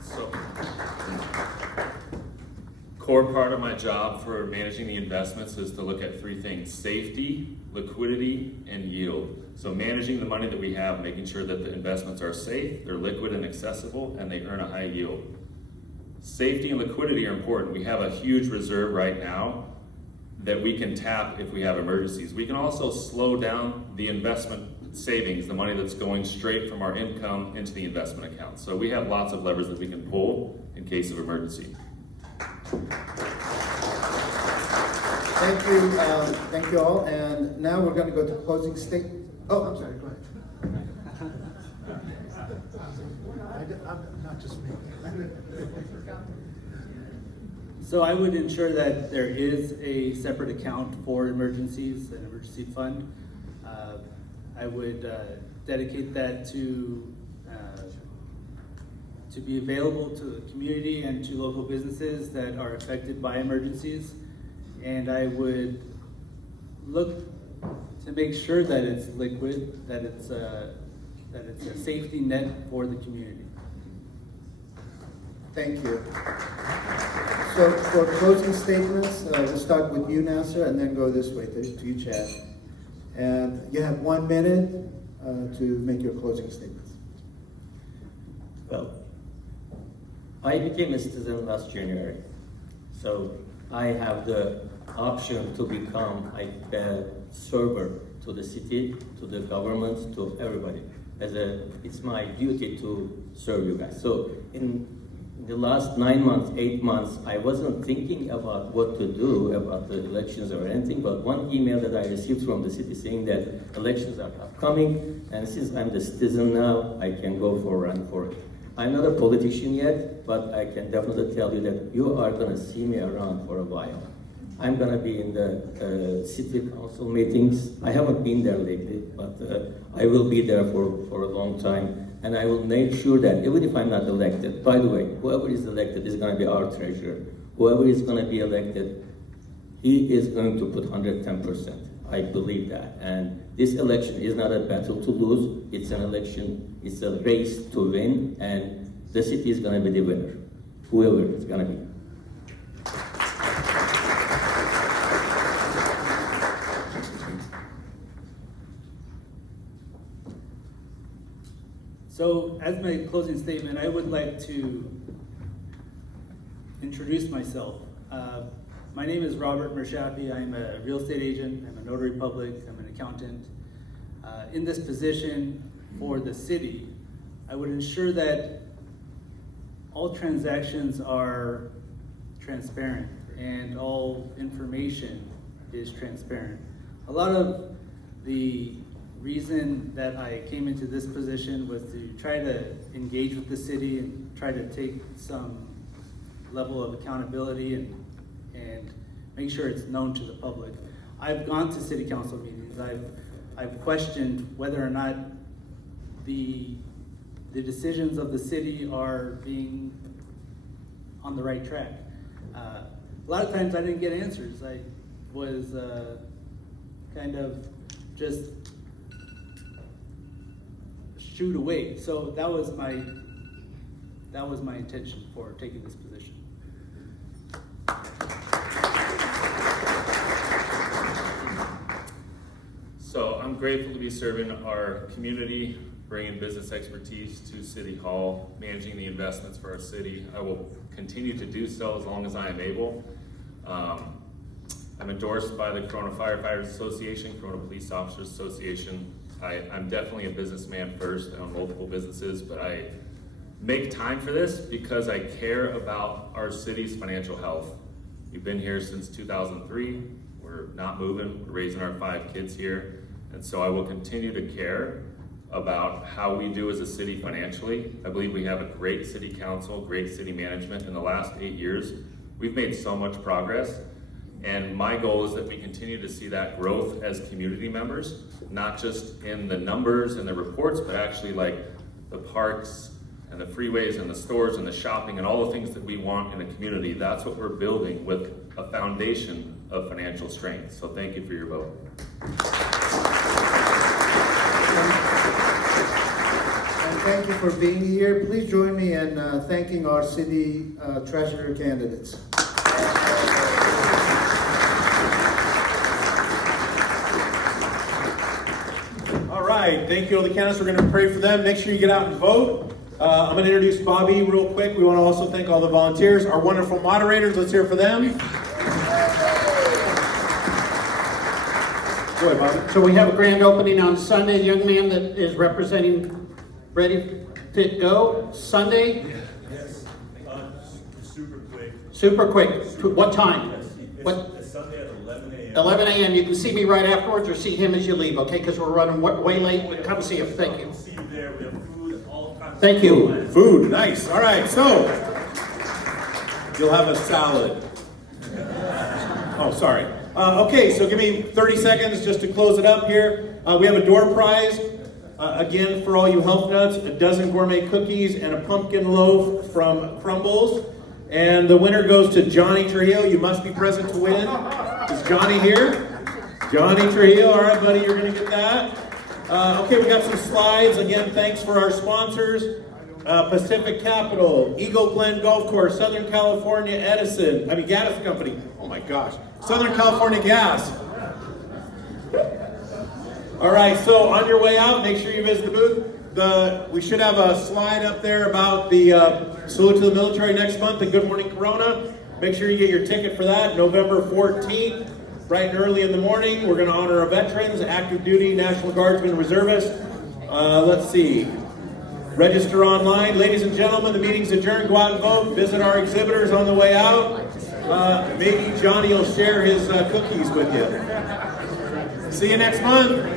So, core part of my job for managing the investments is to look at three things: safety, liquidity, and yield. So managing the money that we have, making sure that the investments are safe, they're liquid and accessible, and they earn a high yield. Safety and liquidity are important. We have a huge reserve right now that we can tap if we have emergencies. We can also slow down the investment savings, the money that's going straight from our income into the investment account. So we have lots of levers that we can pull in case of emergency. Thank you all. And now we're going to go to closing statement. Oh, I'm sorry. Go ahead. Not just me. So I would ensure that there is a separate account for emergencies, an emergency fund. I would dedicate that to be available to the community and to local businesses that are affected by emergencies. And I would look to make sure that it's liquid, that it's a safety net for the community. Thank you. So for closing statements, we'll start with you, Nasser, and then go this way to you, Chad. And you have 1 minute to make your closing statements. Well, I became a citizen last January, so I have the option to become a server to the city, to the government, to everybody. It's my duty to serve you guys. So in the last 9 months, 8 months, I wasn't thinking about what to do about the elections or anything, but one email that I received from the city saying that elections are upcoming, and since I'm the citizen now, I can go for a run for it. I'm not a politician yet, but I can definitely tell you that you are gonna see me around for a while. I'm gonna be in the city council meetings. I haven't been there lately, but I will be there for a long time. And I will make sure that even if I'm not elected, by the way, whoever is elected is gonna be our treasurer. Whoever is gonna be elected, he is going to put 110%. I believe that. And this election is not a battle to lose, it's an election, it's a race to win, and the city is gonna be the winner, whoever it's gonna be. So, as my closing statement, I would like to introduce myself. My name is Robert Mershafi. I'm a real estate agent. I'm a notary public. I'm an accountant. In this position for the city, I would ensure that all transactions are transparent and all information is transparent. A lot of the reason that I came into this position was to try to engage with the city and try to take some level of accountability and make sure it's known to the public. I've gone to city council meetings. I've questioned whether or not the decisions of the city are being on the right track. A lot of times I didn't get answers. I was kind of just shooed away. So that was my intention for taking this position. So I'm grateful to be serving our community, bringing business expertise to City Hall, managing the investments for our city. I will continue to do so as long as I am able. I'm endorsed by the Corona Firefighters Association, Corona Police Officers Association. I'm definitely a businessman first. I own multiple businesses, but I make time for this because I care about our city's financial health. We've been here since 2003. We're not moving. We're raising our 5 kids here. And so I will continue to care about how we do as a city financially. I believe we have a great city council, great city management. In the last 8 years, we've made so much progress. And my goal is that we continue to see that growth as community members, not just in the numbers and the reports, but actually like the parks and the freeways and the stores and the shopping and all the things that we want in a community. That's what we're building with a foundation of financial strength. So thank you for your vote. And thank you for being here. Please join me in thanking our city treasurer candidates. All right, thank you all the candidates. We're going to pray for them. Make sure you get out and vote. I'm going to introduce Bobby real quick. We want to also thank all the volunteers, our wonderful moderators. Let's hear it for them. Go ahead, Bobby. So we have a grand opening on Sunday. A young man that is representing Ready, Fit, Go. Sunday? Yes. Super quick. Super quick. What time? What? Sunday at 11 a.m. 11 a.m. You can see me right afterwards or see him as you leave, okay? Because we're running way late. But come see us. Thank you. See you there. We have food and all kinds Thank you. Food, nice. All right, so you'll have a salad. Oh, sorry. Okay, so give me 30 seconds just to close it up here. We have a door prize. Again, for all you health nuts, a dozen gourmet cookies and a pumpkin loaf from Crumbles. And the winner goes to Johnny Trujillo. You must be present to win. Is Johnny here? Johnny Trujillo. All right, buddy, you're going to get that. Okay, we got some slides. Again, thanks for our sponsors. Pacific Capital, Eagle Glen Golf Course, Southern California Edison, Gas Company. Oh my gosh, Southern California Gas. All right, so on your way out, make sure you visit the booth. We should have a slide up there about the salute to the military next month and Good Morning Corona. Make sure you get your ticket for that, November 14th, bright and early in the morning. We're going to honor our veterans, active duty, National Guardsmen, reservists. Let's see. Register online. Ladies and gentlemen, the meeting's adjourned. Go out and vote. Visit our exhibitors on the way out. Maybe Johnny will share his cookies with you. See you next month.